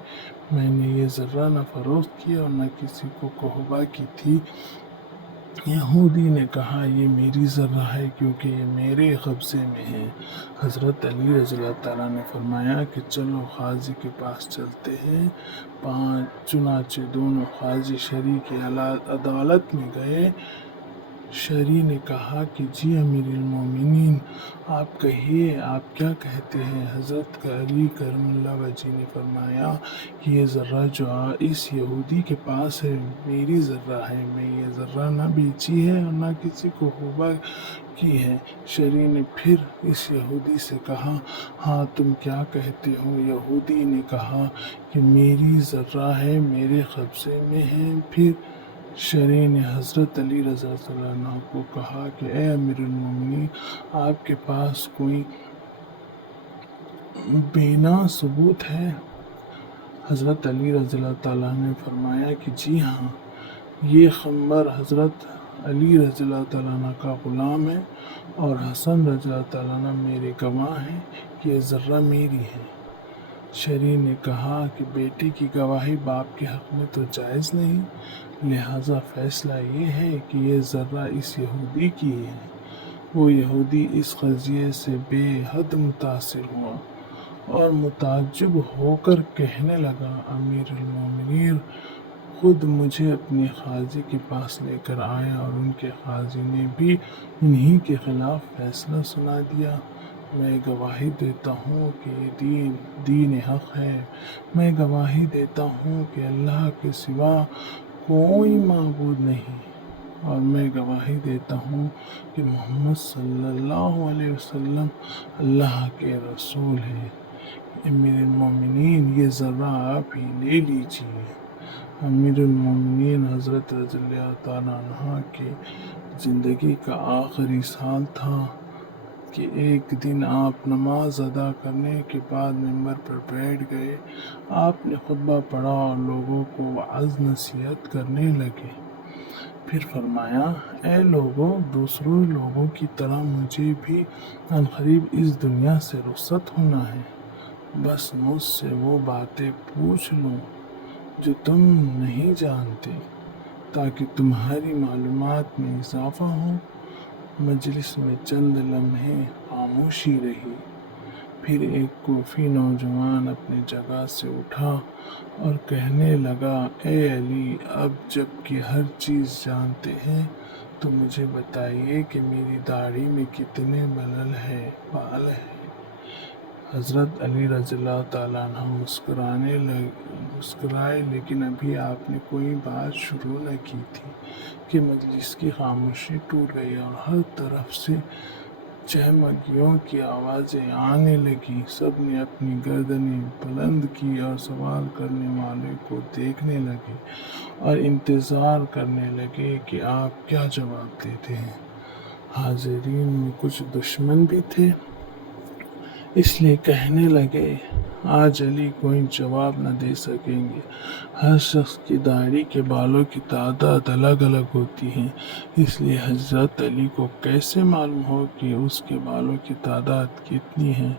میں نے یہ ذرہ نہ فروخت کی اور نہ کسی کو قحبہ کی تھی۔ یہودی نے کہا: یہ میری ذرہ ہے کیونکہ یہ میرے قبضے میں ہے۔ حضرت علی رضی اللہ تعالیٰ نے فرمایا کہ چلو قاضی کے پاس چلتے ہیں۔ چنانچہ دونوں قاضی شرعی کی عدالت میں گئے۔ شرعی نے کہا کہ جی امیر المومنین، آپ کہیے، آپ کیا کہتے ہیں؟ حضرت علی کرم اللہ وجہہ نے فرمایا کہ یہ ذرہ جو اس یہودی کے پاس ہے میری ذرہ ہے، میں یہ ذرہ نہ بیچی ہے اور نہ کسی کو قحبہ کی ہے۔ شرعی نے پھر اس یہودی سے کہا: ہاں، تم کیا کہتے ہو؟ یہودی نے کہا کہ میری ذرہ ہے، میرے قبضے میں ہے۔ پھر شرعی نے حضرت علی رضی اللہ عنہ کو کہا کہ اے امیر المومنین، آپ کے پاس کوئی بینا ثبوت ہے؟ حضرت علی رضی اللہ تعالیٰ نے فرمایا کہ جی ہاں، یہ خنبر حضرت علی رضی اللہ تعالیٰ عنہ کا غلام ہے اور حسن رضی اللہ تعالیٰ عنہ میرے گواہ ہیں کہ یہ ذرہ میری ہے۔ شرعی نے کہا کہ بیٹے کی گواہی باپ کے حق میں تو جائز نہیں، لہٰذا فیصلہ یہ ہے کہ یہ ذرہ اس یہودی کی ہے۔ وہ یہودی اس قضیے سے بے حد متاثر ہوا اور متعجب ہو کر کہنے لگا: امیر المومنین خود مجھے اپنے قاضی کے پاس لے کر آیا اور ان کے قاضی نے بھی انہی کے خلاف فیصلہ سنا دیا۔ میں گواہی دیتا ہوں کہ یہ دین حق ہے، میں گواہی دیتا ہوں کہ اللہ کے سوا کوئی معبود نہیں، اور میں گواہی دیتا ہوں کہ محمد صلی اللہ علیہ وسلم اللہ کے رسول ہیں۔ امیر المومنین، یہ ذرہ آپ ہی لے لیجیے۔ امیر المومنین حضرت رضی اللہ تعالیٰ عنہ کی زندگی کا آخری سال تھا۔ کہ ایک دن آپ نماز ادا کرنے کے بعد ممبر پر بیٹھ گئے۔ آپ نے خطبہ پڑھا اور لوگوں کو وعظ نصیحت کرنے لگے۔ پھر فرمایا، اے لوگوں، دوسروں لوگوں کی طرح مجھے بھی عنقریب اس دنیا سے رخصت ہونا ہے۔ بس مجھ سے وہ باتیں پوچھ لو جو تم نہیں جانتے، تاکہ تمہاری معلومات میں اضافہ ہو۔ مجلس میں چند لمحے خاموشی رہی۔ پھر ایک کوفی نوجوان اپنی جگہ سے اٹھا اور کہنے لگا، اے علی، اب جب کہ ہر چیز جانتے ہیں تو مجھے بتائیے کہ میری داڑھی میں کتنے بال ہیں؟ حضرت علی رضی اللہ تعالیٰ عنہ مسکرائے، لیکن ابھی آپ نے کوئی بات شروع نہ کی تھی کہ مجلس کی خاموشی ٹوٹ گئی اور ہر طرف سے چہمگیوں کی آوازیں آنے لگیں۔ سب نے اپنی گردنیں بلند کی اور سوال کرنے والے کو دیکھنے لگے اور انتظار کرنے لگے کہ آپ کیا جواب دیتے ہیں۔ حاضرین میں کچھ دشمن بھی تھے، اس لیے کہنے لگے، آج علی کوئی جواب نہ دے سکیں گے۔ ہر شخص کی داڑھی کے بالوں کی تعداد الگ الگ ہوتی ہے، اس لیے حضرت علی کو کیسے معلوم ہو کہ اس کے بالوں کی تعداد کتنی ہے؟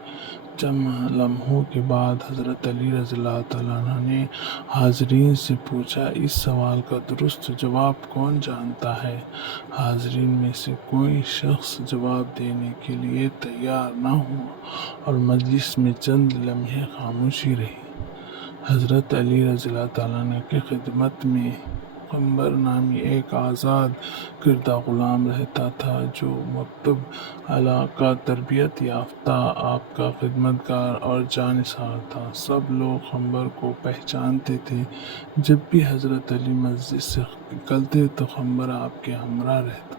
چند لمحوں کے بعد حضرت علی رضی اللہ تعالیٰ عنہ نے حاضرین سے پوچھا، اس سوال کا درست جواب کون جانتا ہے؟ حاضرین میں سے کوئی شخص جواب دینے کے لیے تیار نہ ہوا اور مجلس میں چند لمحے خاموشی رہی۔ حضرت علی رضی اللہ تعالیٰ عنہ کی خدمت میں قمبر نامی ایک آزاد کردہ غلام رہتا تھا، جو مکتب اعلیٰ کا تربیت یافتہ آپ کا خدمتگار اور جانثار تھا۔ سب لوگ قمبر کو پہچانتے تھے۔ جب بھی حضرت علی مسجد سے نکلتے تو قمبر آپ کے ہمراہ رہتا۔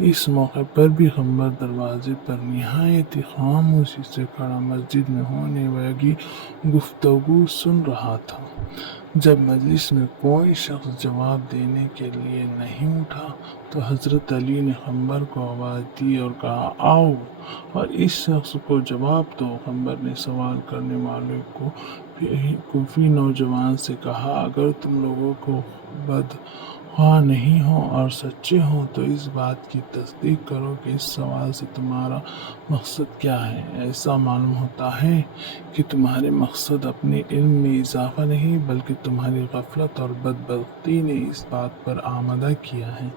اس موقع پر بھی قمبر دروازے پر نہایت خاموشی سے کھڑا مسجد میں ہونے والی گفتگو سن رہا تھا۔ جب مجلس میں کوئی شخص جواب دینے کے لیے نہیں اٹھا تو حضرت علی نے قمبر کو آواز دی اور کہا، آؤ اور اس شخص کو جواب دو۔ قمبر نے سوال کرنے والے کوفی نوجوان سے کہا، اگر تم لوگوں کو بدخواہ نہیں ہو اور سچے ہو تو اس بات کی تصدیق کرو کہ اس سوال سے تمہارا مقصد کیا ہے۔ ایسا معلوم ہوتا ہے کہ تمہارے مقصد اپنے علم میں اضافہ نہیں بلکہ تمہاری غفلت اور بدبختی نے اس بات پر آمادہ کیا ہے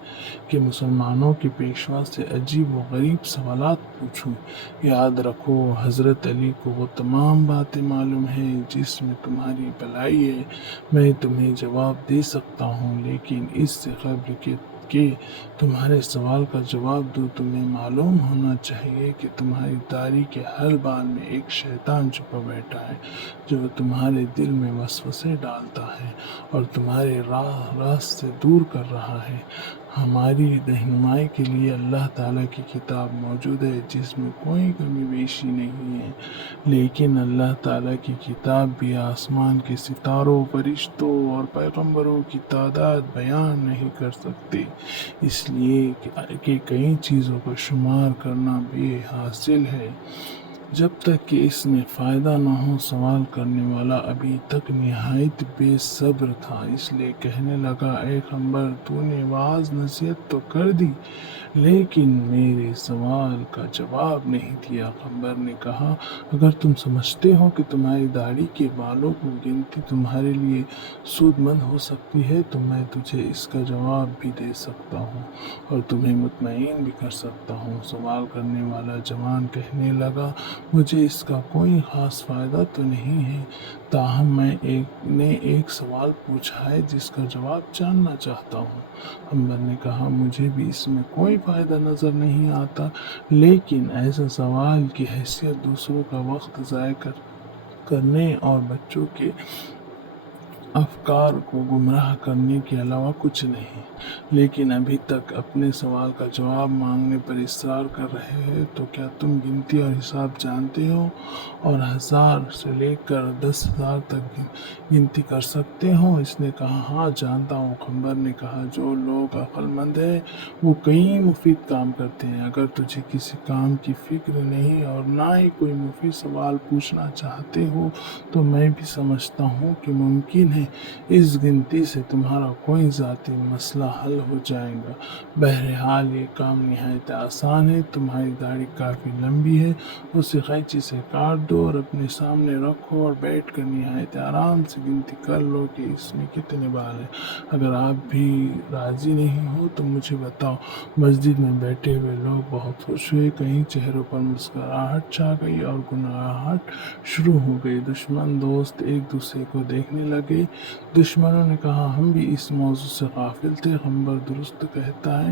کہ مسلمانوں کے پیشوا سے عجیب و غریب سوالات پوچھوں۔ یاد رکھو، حضرت علی کو وہ تمام باتیں معلوم ہیں جس میں تمہاری بھلائی ہے۔ میں تمہیں جواب دے سکتا ہوں، لیکن اس سے قبل کہ تمہارے سوال کا جواب دوں تمہیں معلوم ہونا چاہیے کہ تمہاری داڑھی کے ہر بال میں ایک شیطان چھپا بیٹھا ہے جو تمہارے دل میں وسوسے ڈالتا ہے اور تمہارے راست سے دور کر رہا ہے۔ ہماری رہنمائی کے لیے اللہ تعالیٰ کی کتاب موجود ہے جس میں کوئی کمی بیشی نہیں ہے، لیکن اللہ تعالیٰ کی کتاب بھی آسمان کے ستاروں، فرشتوں اور پیغمبروں کی تعداد بیان نہیں کر سکتی، اس لیے کہ کئی چیزوں کا شمار کرنا بے حاصل ہے۔ جب تک کہ اس میں فائدہ نہ ہو۔ سوال کرنے والا ابھی تک نہایت بے صبر تھا، اس لیے کہنے لگا، اے قمبر، تو نے وعظ نصیحت تو کر دی لیکن میرے سوال کا جواب نہیں دیا۔ قمبر نے کہا، اگر تم سمجھتے ہو کہ تمہاری داڑھی کے بالوں کی گنتی تمہارے لیے سود مند ہو سکتی ہے تو میں تجھے اس کا جواب بھی دے سکتا ہوں اور تمہیں مطمئن بھی کر سکتا ہوں۔ سوال کرنے والا جوان کہنے لگا، مجھے اس کا کوئی خاص فائدہ تو نہیں ہے، تاہم میں نے ایک سوال پوچھا ہے جس کا جواب جاننا چاہتا ہوں۔ قمبر نے کہا، مجھے بھی اس میں کوئی فائدہ نظر نہیں آتا، لیکن ایسا سوال کی حیثیت دوسروں کا وقت ضائع کرنے اور بچوں کے افکار کو گمراہ کرنے کے علاوہ کچھ نہیں، لیکن ابھی تک اپنے سوال کا جواب مانگنے پر اصرار کر رہے ہیں۔ تو کیا تم گنتی اور حساب جانتے ہو اور 1000 سے لے کر 10,000 تک گنتی کر سکتے ہو؟ اس نے کہا، ہاں جانتا ہوں۔ قمر نے کہا، جو لوگ عقل مند ہیں وہ کئی مفید کام کرتے ہیں۔ اگر تجھے کسی کام کی فکر نہیں اور نہ ہی کوئی مفید سوال پوچھنا چاہتے ہو تو میں بھی سمجھتا ہوں کہ ممکن ہے اس گنتی سے تمہارا کوئی ذاتی مسئلہ حل ہو جائے گا۔ بہرحال یہ کام نہایت آسان ہے۔ تمہاری داڑھی کافی لمبی ہے، اسے قینچی سے کاٹ دو اور اپنے سامنے رکھو اور بیٹھ کر نہایت آرام سے گنتی کر لو کہ اس میں کتنے بال ہیں۔ اگر آپ بھی راضی نہیں ہو تو مجھے بتاؤ۔ مسجد میں بیٹھے ہوئے لوگ بہت خوش ہوئے، کئی چہروں پر مسکراہٹ چھا گئی اور گنگناہٹ شروع ہو گئی۔ دشمن دوست ایک دوسرے کو دیکھنے لگے۔ دشمنوں نے کہا، ہم بھی اس موضوع سے غافل تھے۔ قمر درست کہتا ہے۔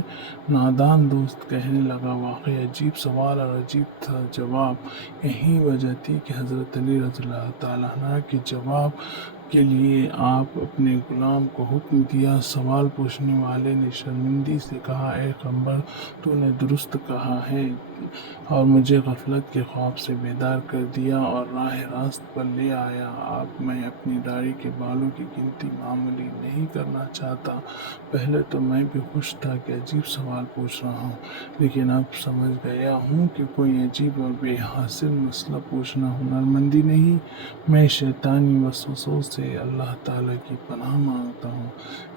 نادان دوست کہنے لگا، واقعی عجیب سوال اور عجیب جواب۔ یہی وجہ تھی کہ حضرت علی رضی اللہ تعالیٰ عنہ کے جواب کے لیے آپ اپنے غلام کو حکم دیا۔ سوال پوچھنے والے نے شرمندگی سے کہا، اے قمر، تو نے درست کہا ہے اور مجھے غفلت کے خواب سے بیدار کر دیا اور راہ راست پر لے آیا۔ اب میں اپنی داڑھی کے بالوں کی گنتی معمولی نہیں کرنا چاہتا۔ پہلے تو میں بھی خوش تھا کہ عجیب سوال پوچھ رہا ہوں، لیکن اب سمجھ گیا ہوں کہ کوئی عجیب اور بے حاصل مسئلہ پوچھنا ہنرمندی نہیں۔ میں شیطانی وسوسوں سے اللہ تعالیٰ کی پناہ مانگتا ہوں۔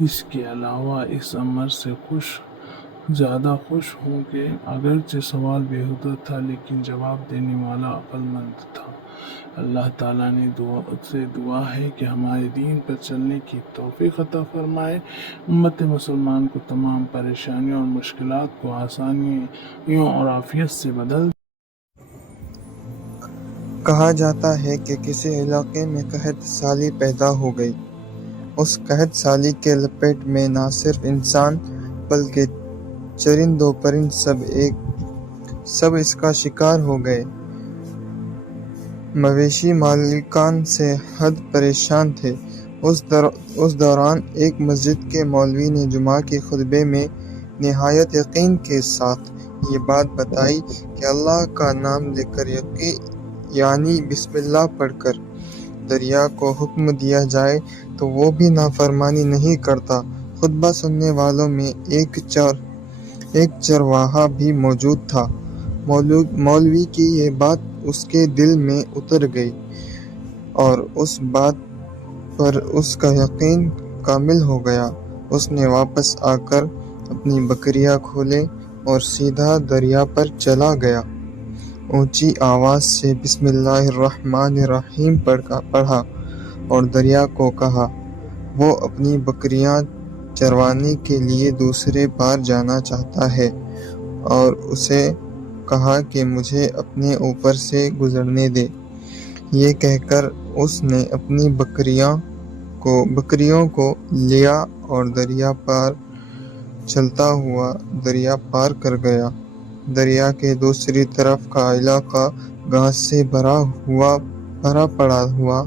اس کے علاوہ اس امر سے زیادہ خوش ہوں کہ اگرچہ سوال بیہودہ تھا لیکن جواب دینے والا عقل مند تھا۔ اللہ تعالیٰ سے دعا ہے کہ ہمارے دین پر چلنے کی توفیق عطا فرمائے۔ امت مسلمان کو تمام پریشانیوں اور مشکلات کو آسانیوں اور عافیت سے بدل کہا جاتا ہے کہ کسی علاقے میں قحط سالی پیدا ہو گئی۔ اس قحط سالی کے لپیٹ میں نہ صرف انسان بلکہ چرند و پرند سب اس کا شکار ہو گئے۔ مویشی مالکان سے حد پریشان تھے۔ اس دوران ایک مسجد کے مولوی نے جمعہ کے خطبے میں نہایت یقین کے ساتھ یہ بات بتائی کہ اللہ کا نام لے کر یعنی بسم اللہ پڑھ کر دریا کو حکم دیا جائے تو وہ بھی نافرمانی نہیں کرتا۔ خطبہ سننے والوں میں ایک چرواہا بھی موجود تھا۔ مولوی کی یہ بات اس کے دل میں اتر گئی اور اس بات پر اس کا یقین کامل ہو گیا۔ اس نے واپس آ کر اپنی بکریاں کھولیں اور سیدھا دریا پر چلا گیا۔ اونچی آواز سے بسم اللہ الرحمن الرحیم پڑھا اور دریا کو کہا وہ اپنی بکریاں چروانے کے لیے دوسرے پار جانا چاہتا ہے، اور اسے کہا کہ مجھے اپنے اوپر سے گزرنے دے۔ یہ کہہ کر اس نے اپنی بکریوں کو لیا اور دریا پار چلتا ہوا دریا پار کر گیا۔ دریا کے دوسری طرف کا علاقہ گھاس سے بھرا پڑا ہوا،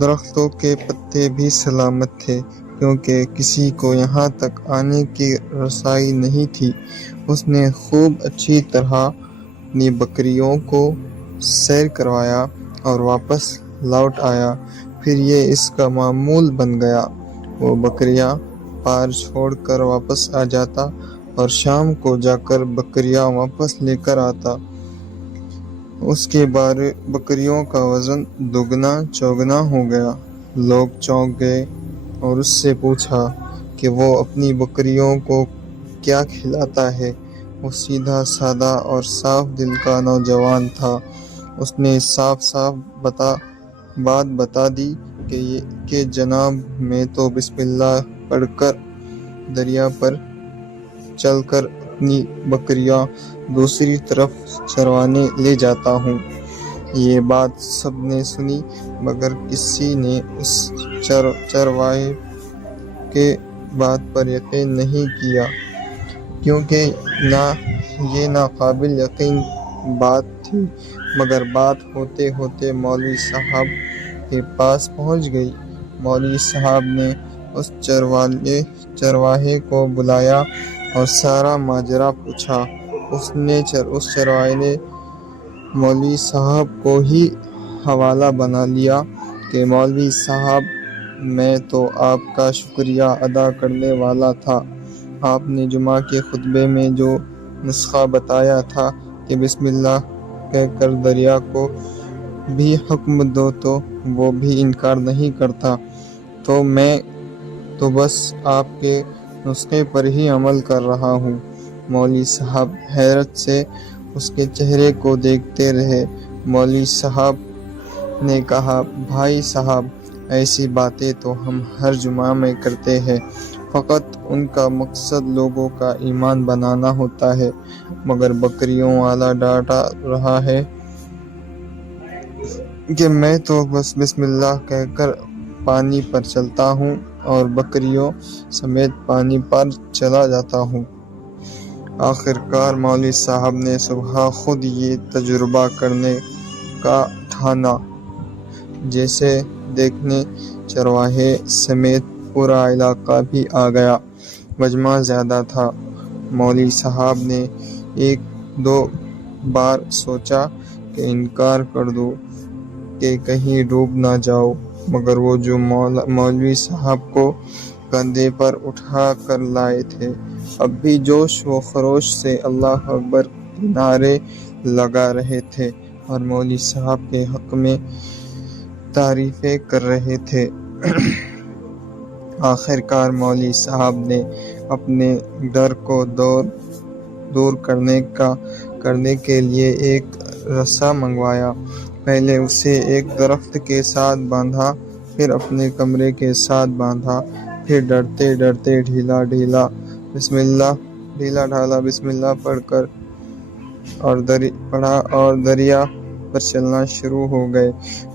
درختوں کے پتے بھی سلامت تھے کیونکہ کسی کو یہاں تک آنے کی رسائی نہیں تھی۔ اس نے خوب اچھی طرح اپنی بکریوں کو سیر کروایا اور واپس لوٹ آیا۔ پھر یہ اس کا معمول بن گیا، وہ بکریاں پار چھوڑ کر واپس آ جاتا اور شام کو جا کر بکریاں واپس لے کر آتا۔ اس کے بکریوں کا وزن دگنا چوگنا ہو گیا۔ لوگ چونک گئے اور اس سے پوچھا کہ وہ اپنی بکریوں کو کیا کھلاتا ہے۔ وہ سیدھا سادہ اور صاف دل کا نوجوان تھا۔ اس نے صاف بات بتا دی کہ جناب میں تو بسم اللہ پڑھ کر دریا پر چل کر اپنی بکریاں دوسری طرف چروانے لے جاتا ہوں۔ یہ بات سب نے سنی مگر کسی نے اس چرواہے کے بات پر یقین نہیں کیا، کیونکہ یہ ناقابل یقین بات تھی۔ مگر بات ہوتے ہوتے مولوی صاحب کے پاس پہنچ گئی۔ مولوی صاحب نے اس چرواہے کو بلایا اور سارا ماجرا پوچھا۔ اس چرواہے نے مولوی صاحب کو ہی حوالہ بنا لیا کہ مولوی صاحب، میں تو آپ کا شکریہ ادا کرنے والا تھا۔ آپ نے جمعہ کے خطبے میں جو نسخہ بتایا تھا کہ بسم اللہ کہہ کر دریا کو بھی حکم دو تو وہ بھی انکار نہیں کرتا، تو میں تو بس آپ کے نسخے پر ہی عمل کر رہا ہوں۔ مولوی صاحب حیرت سے اس کے چہرے کو دیکھتے رہے۔ مولوی صاحب نے کہا، بھائی صاحب، ایسی باتیں تو ہم ہر جمعہ میں کرتے ہیں، فقط ان کا مقصد لوگوں کا ایمان بنانا ہوتا ہے، مگر بکریوں والا ڈانٹ رہا ہے کہ میں تو بس بسم اللہ کہہ کر پانی پر چلتا ہوں اور بکریوں سمیت پانی پر چلا جاتا ہوں۔ آخر کار مولوی صاحب نے صبح خود یہ تجربہ کرنے کا ٹھانا۔ جیسے دیکھنے چرواہے سمیت پورا علاقہ بھی آ گیا۔ مجمع زیادہ تھا۔ مولوی صاحب نے ایک دو بار سوچا کہ انکار کر دوں کہ کہیں ڈوب نہ جاؤ، مگر وہ جو مولوی صاحب کو کندھے پر اٹھا کر لائے تھے، اب بھی جوش و خروش سے اللہ اکبر کے نعرے لگا رہے تھے اور مولوی صاحب کے حق میں تعریفیں کر رہے تھے۔ آخر کار مولوی صاحب نے اپنے ڈر کو دور کرنے کے لیے ایک رسا منگوایا۔ پہلے اسے ایک درخت کے ساتھ باندھا، پھر اپنے کمرے کے ساتھ باندھا، پھر ڈرتے ڈرتے ڈھیلا ڈھالا بسم اللہ پڑھا اور دریا پر چلنا شروع ہو گئے،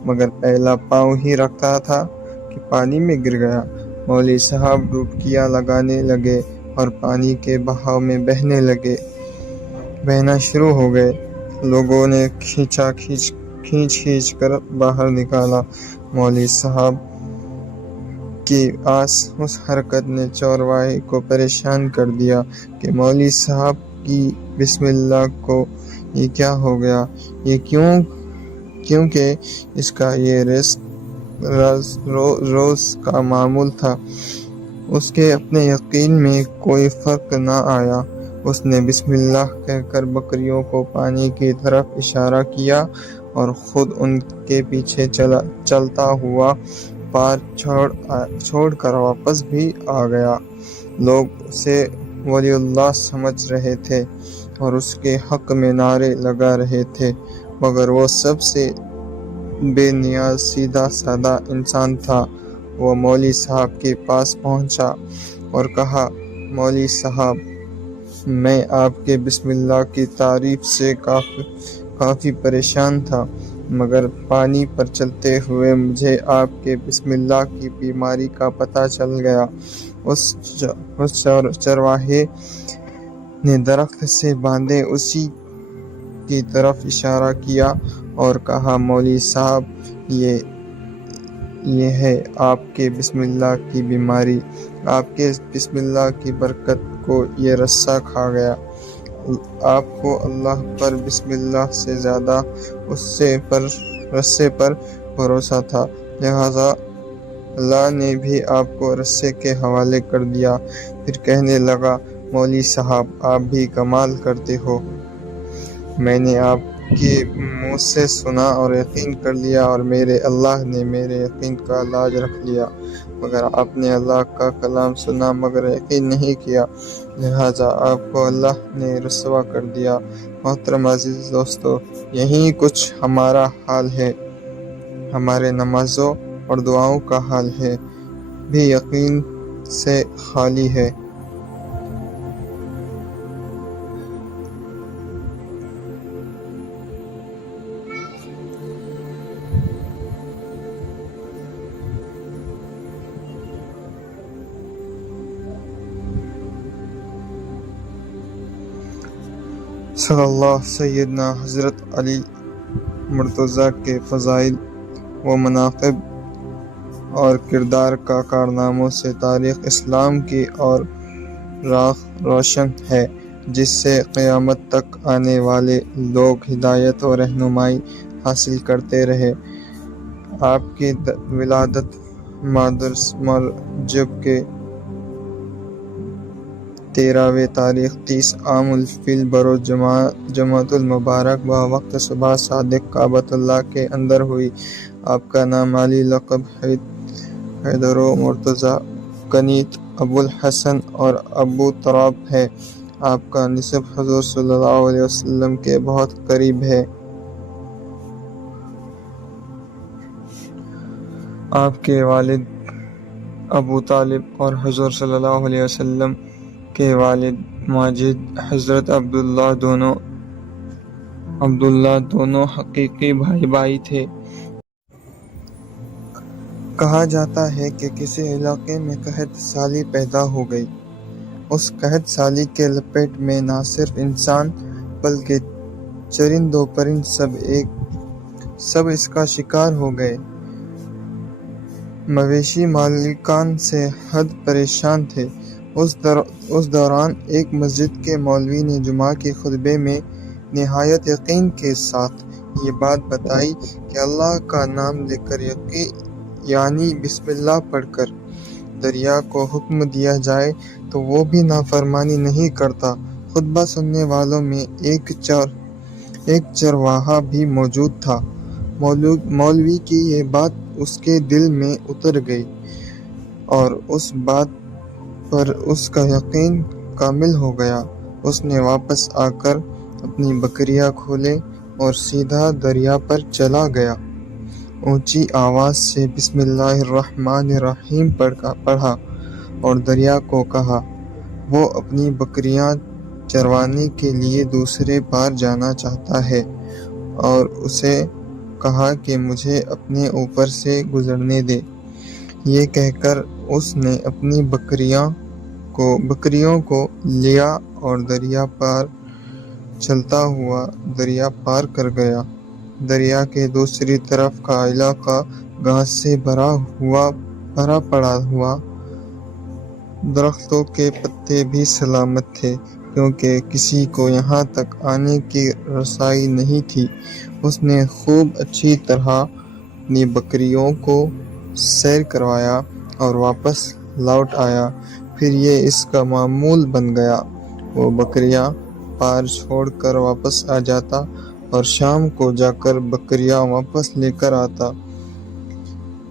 مگر پہلا پاؤں ہی رکھتا تھا کہ پانی میں گر گیا۔ مولوی صاحب ڈبکیاں لگانے لگے اور پانی کے بہاؤ میں بہنا شروع ہو گئے۔ لوگوں نے کھینچ کر باہر نکالا۔ مولوی صاحب کی اس حرکت نے چرواہے کو پریشان کر دیا کہ مولوی صاحب کی بسم اللہ کو یہ کیا ہو گیا، یہ کیونکہ اس کا یہ روز کا معمول تھا۔ اس کے اپنے یقین میں کوئی فرق نہ آیا۔ اس نے بسم اللہ کہہ کر بکریوں کو پانی کی طرف اشارہ کیا اور خود ان کے پیچھے چلتا ہوا پار چھوڑ کر واپس بھی آ گیا۔ لوگ اسے ولی اللہ سمجھ رہے تھے اور اس کے حق میں نعرے لگا رہے تھے، مگر وہ سب سے بے نیاز سیدھا سادہ انسان تھا۔ وہ مولوی صاحب کے پاس پہنچا اور کہا، مولوی صاحب، میں آپ کے بسم اللہ کی تعریف سے کافی پریشان تھا، مگر پانی پر چلتے ہوئے مجھے آپ کے بسم اللہ کی بیماری کا پتہ چل گیا۔ اس چرواہے نے درخت سے باندھے اسی کی طرف اشارہ کیا اور کہا، مولوی صاحب، یہ ہے آپ کے بسم اللہ کی بیماری۔ آپ کے بسم اللہ کی برکت کو یہ رسا کھا گیا۔ آپ کو اللہ پر بسم اللہ سے زیادہ اس رسے پر بھروسہ تھا، لہذا اللہ نے بھی آپ کو رسے کے حوالے کر دیا۔ پھر کہنے لگا، مولوی صاحب، آپ بھی کمال کرتے ہو۔ میں نے آپ کے منہ سے سنا اور یقین کر لیا، اور میرے اللہ نے میرے یقین کا لاج رکھ لیا، مگر آپ نے اللہ کا کلام سنا مگر یقین نہیں کیا، لہذا آپ کو اللہ نے رسوا کر دیا۔ محترم عزیز دوستو، یہی کچھ ہمارا حال ہے، ہمارے نمازوں اور دعاؤں کا حال بھی یقین سے خالی ہے۔ صلی اللہ سیدنا حضرت علی مرتضیٰ کے فضائل و مناقب اور کردار کا کارناموں سے تاریخ اسلام کی اور راہ روشن ہے، جس سے قیامت تک آنے والے لوگ ہدایت اور رہنمائی حاصل کرتے رہے۔ آپ کی ولادت رجب کے 13ویں تاریخ 30 عام الفیل بروز جمعۃ المبارک بوقت صبح صادق کعبۃ اللہ کے اندر ہوئی۔ آپ کا نام علی، لقب حیدر و مرتضیٰ، کنیت، ابو الحسن اور ابو تراب ہے۔ آپ کا نسب حضور صلی اللہ علیہ وسلم کے بہت قریب ہے۔ آپ کے والد ابو طالب اور حضور صلی اللہ علیہ وسلم کے والد ماجد حضرت عبداللہ دونوں حقیقی بھائی تھے۔ کہا جاتا ہے کہ کسی علاقے میں قحط سالی پیدا ہو گئی۔ اس قحط سالی کے لپیٹ میں نہ صرف انسان بلکہ چرند و پرند سب اس کا شکار ہو گئے۔ مویشی مالکان سے حد پریشان تھے۔ اس دوران ایک مسجد کے مولوی نے جمعہ کے خطبے میں نہایت یقین کے ساتھ یہ بات بتائی کہ اللہ کا نام لے کر یعنی بسم اللہ پڑھ کر دریا کو حکم دیا جائے تو وہ بھی نافرمانی نہیں کرتا۔ خطبہ سننے والوں میں ایک چرواہا بھی موجود تھا۔ مولوی کی یہ بات اس کے دل میں اتر گئی اور اس بات پر اس کا یقین کامل ہو گیا۔ اس نے واپس آ کر اپنی بکریاں کھولیں اور سیدھا دریا پر چلا گیا۔ اونچی آواز سے بسم اللہ الرحمن الرحیم پڑھا اور دریا کو کہا وہ اپنی بکریاں چروانے کے لیے دوسرے پار جانا چاہتا ہے، اور اسے کہا کہ مجھے اپنے اوپر سے گزرنے دے۔ یہ کہہ کر اس نے اپنی بکریوں کو لیا اور دریا پار چلتا ہوا دریا پار کر گیا۔ دریا کے دوسری طرف کا علاقہ گھاس سے بھرا پڑا ہوا، درختوں کے پتے بھی سلامت تھے، کیونکہ کسی کو یہاں تک آنے کی رسائی نہیں تھی۔ اس نے خوب اچھی طرح اپنی بکریوں کو سیر کروایا اور واپس لوٹ آیا۔ پھر یہ اس کا معمول بن گیا، وہ بکریاں پار چھوڑ کر واپس آ جاتا اور شام کو جا کر بکریاں واپس لے کر آتا۔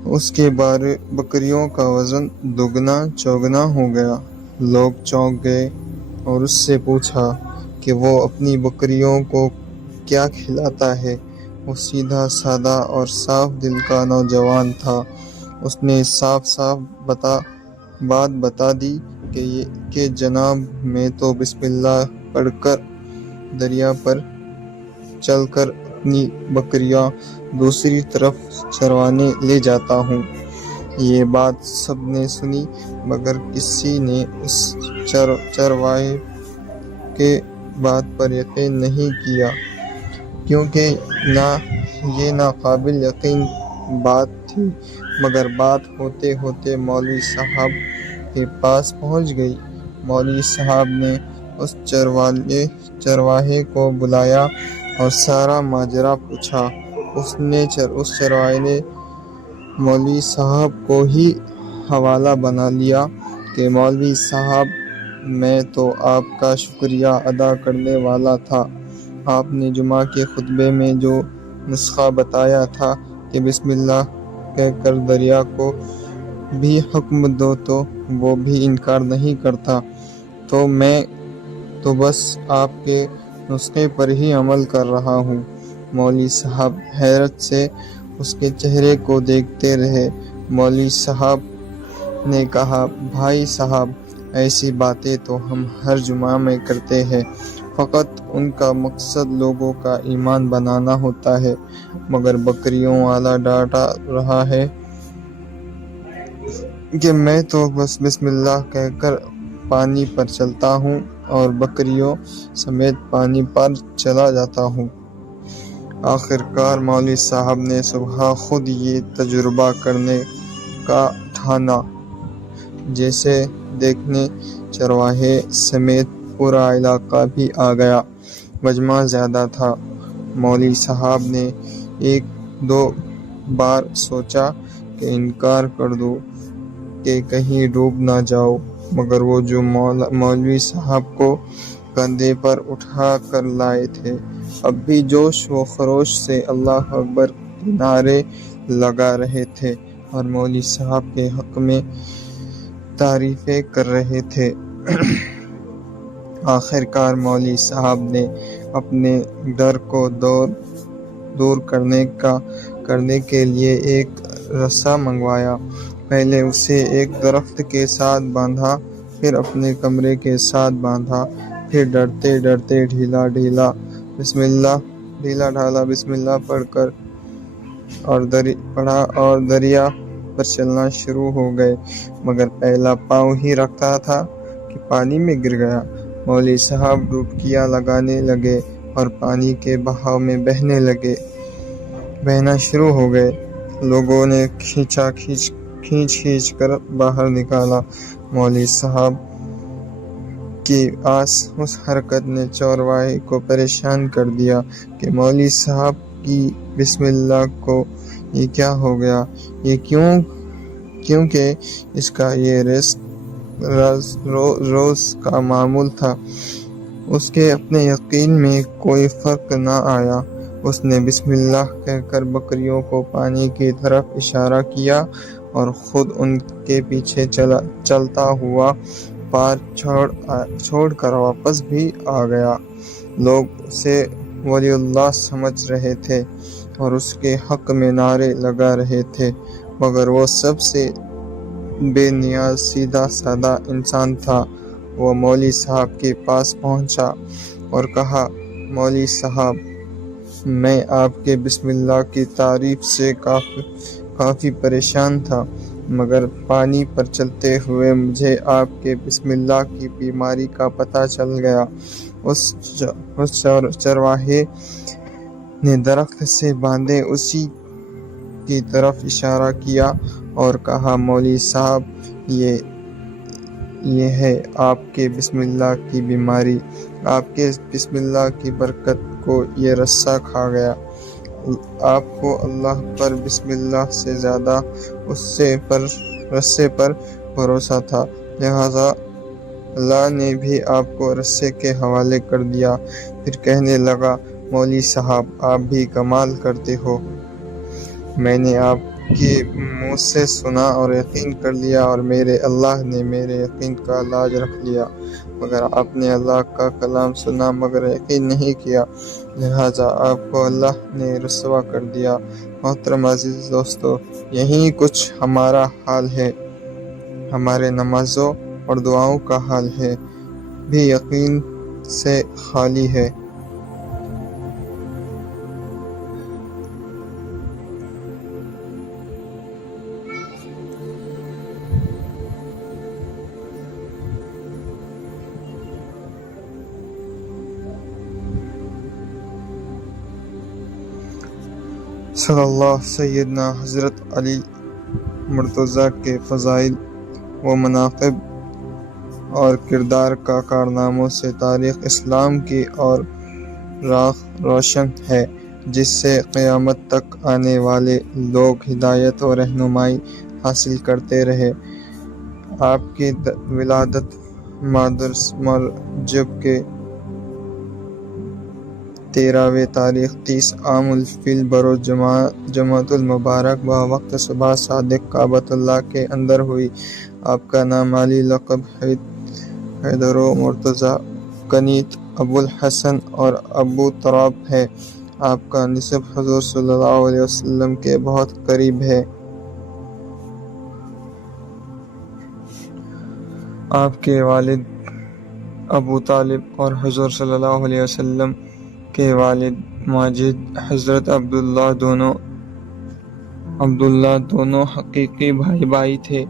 اس کے بکریوں کا وزن دگنا چوگنا ہو گیا۔ لوگ چونک گئے اور اس سے پوچھا کہ وہ اپنی بکریوں کو کیا کھلاتا ہے۔ وہ سیدھا سادہ اور صاف دل کا نوجوان تھا۔ اس نے صاف بات بتا دی کہ جناب میں تو بسم اللہ پڑھ کر دریا پر چل کر اپنی بکریاں دوسری طرف چروانے لے جاتا ہوں۔ یہ بات سب نے سنی، مگر کسی نے اس چرواہے کے بات پر یقین نہیں کیا، کیونکہ یہ ناقابل یقین بات تھی۔ مگر بات ہوتے ہوتے مولوی صاحب کے پاس پہنچ گئی۔ مولوی صاحب نے اس چرواہے کو بلایا اور سارا ماجرا پوچھا۔ اس چرواہے نے مولوی صاحب کو ہی حوالہ بنا لیا کہ مولوی صاحب میں تو آپ کا شکریہ ادا کرنے والا تھا۔ آپ نے جمعہ کے خطبے میں جو نسخہ بتایا تھا کہ بسم اللہ کہہ کر دریا کو بھی حکم دو تو وہ بھی انکار نہیں کرتا، تو میں تو بس آپ کے نسخے پر ہی عمل کر رہا ہوں۔ مولوی صاحب حیرت سے اس کے چہرے کو دیکھتے رہے۔ مولوی صاحب نے کہا، بھائی صاحب، ایسی باتیں تو ہم ہر جمعہ میں کرتے ہیں، فقط ان کا مقصد لوگوں کا ایمان بنانا ہوتا ہے۔ مگر بکریوں والا ڈانٹ رہا ہے کہ میں تو بس بسم اللہ کہہ کر پانی پر چلتا ہوں اور بکریوں سمیت پانی پر چلا جاتا ہوں۔ آخر کار مولوی صاحب نے صبح خود یہ تجربہ کرنے کا ٹھانا، جیسے دیکھنے چرواہے سمیت پورا علاقہ بھی آ گیا۔ مجمع زیادہ تھا۔ مولوی صاحب نے ایک دو بار سوچا کہ انکار کر دوں کہ کہیں ڈوب نہ جاؤ، مگر وہ جو مولوی صاحب کو کندھے پر اٹھا کر لائے تھے، اب بھی جوش و خروش سے اللہ اکبر کے نعرے لگا رہے تھے اور مولوی صاحب کے حق میں تعریفیں کر رہے تھے۔ آخر کار مولوی صاحب نے اپنے ڈر کو دور کرنے کے لیے ایک رسا منگوایا۔ پہلے اسے ایک درخت کے ساتھ باندھا، پھر اپنے کمرے کے ساتھ باندھا، پھر ڈرتے ڈرتے ڈھیلا ڈھالا بسم اللہ پڑھا اور دریا پر چلنا شروع ہو گئے، مگر پہلا پاؤں ہی رکھتا تھا کہ پانی میں گر گیا۔ مولوی صاحب ڈبکیاں لگانے لگے اور پانی کے بہاؤ میں بہنا شروع ہو گئے۔ لوگوں نے کھینچ کر باہر نکالا۔ مولوی صاحب کی اس حرکت نے چرواہے کو پریشان کر دیا کہ مولوی صاحب کی بسم اللہ کو یہ کیا ہو گیا، یہ کیونکہ اس کا یہ روز کا معمول تھا۔ اس کے اپنے یقین میں کوئی فرق نہ آیا۔ اس نے بسم اللہ کہہ کر بکریوں کو پانی کی طرف اشارہ کیا اور خود ان کے پیچھے چلتا ہوا پار چھوڑ کر واپس بھی آ گیا۔ لوگ اسے ولی اللہ سمجھ رہے تھے اور اس کے حق میں نعرے لگا رہے تھے، مگر وہ سب سے بے نیاز سیدھا سادہ انسان تھا۔ وہ مولوی صاحب کے پاس پہنچا اور کہا، مولوی صاحب، میں آپ کے بسم اللہ کی تعریف سے کافی پریشان تھا، مگر پانی پر چلتے ہوئے مجھے آپ کے بسم اللہ کی بیماری کا پتہ چل گیا۔ اس چرواہے نے درخت سے باندھے اسی کی طرف اشارہ کیا اور کہا، مولوی صاحب، یہ ہے آپ کے بسم اللہ کی بیماری۔ آپ کے بسم اللہ کی برکت کو یہ رسا کھا گیا۔ آپ کو اللہ پر بسم اللہ سے زیادہ اس رسے پر بھروسہ تھا، لہذا اللہ نے بھی آپ کو رسے کے حوالے کر دیا۔ پھر کہنے لگا، مولوی صاحب، آپ بھی کمال کرتے ہو۔ میں نے آپ کے منہ سے سنا اور یقین کر لیا، اور میرے اللہ نے میرے یقین کا لاج رکھ لیا، مگر آپ نے اللہ کا کلام سنا مگر یقین نہیں کیا، لہذا آپ کو اللہ نے رسوا کر دیا۔ محترم عزیز دوستو، یہی کچھ ہمارا حال ہے، ہمارے نمازوں اور دعاؤں کا حال ہے بھی یقین سے خالی ہے۔ صلی اللہ سیدنا حضرت علی مرتضیٰ کے فضائل و مناقب اور کردار کا کارناموں سے تاریخ اسلام کی اور روشن ہے، جس سے قیامت تک آنے والے لوگ ہدایت و رہنمائی حاصل کرتے رہے۔ آپ کی ولادت رجب کے 13ویں تاریخ 30 عام الفیل بروز جمعۃ المبارک بوقت صبح صادق کعبۃ اللہ کے اندر ہوئی۔ آپ کا نام علی لقب حیدر و مرتضیٰ کنیت ابو الحسن اور ابو تراب ہے۔ آپ کا نسب حضور صلی اللہ علیہ وسلم کے بہت قریب ہے۔ آپ کے والد ابو طالب اور حضور صلی اللہ علیہ وسلم کے والد ماجد حضرت عبداللہ دونوں حقیقی بھائی تھے۔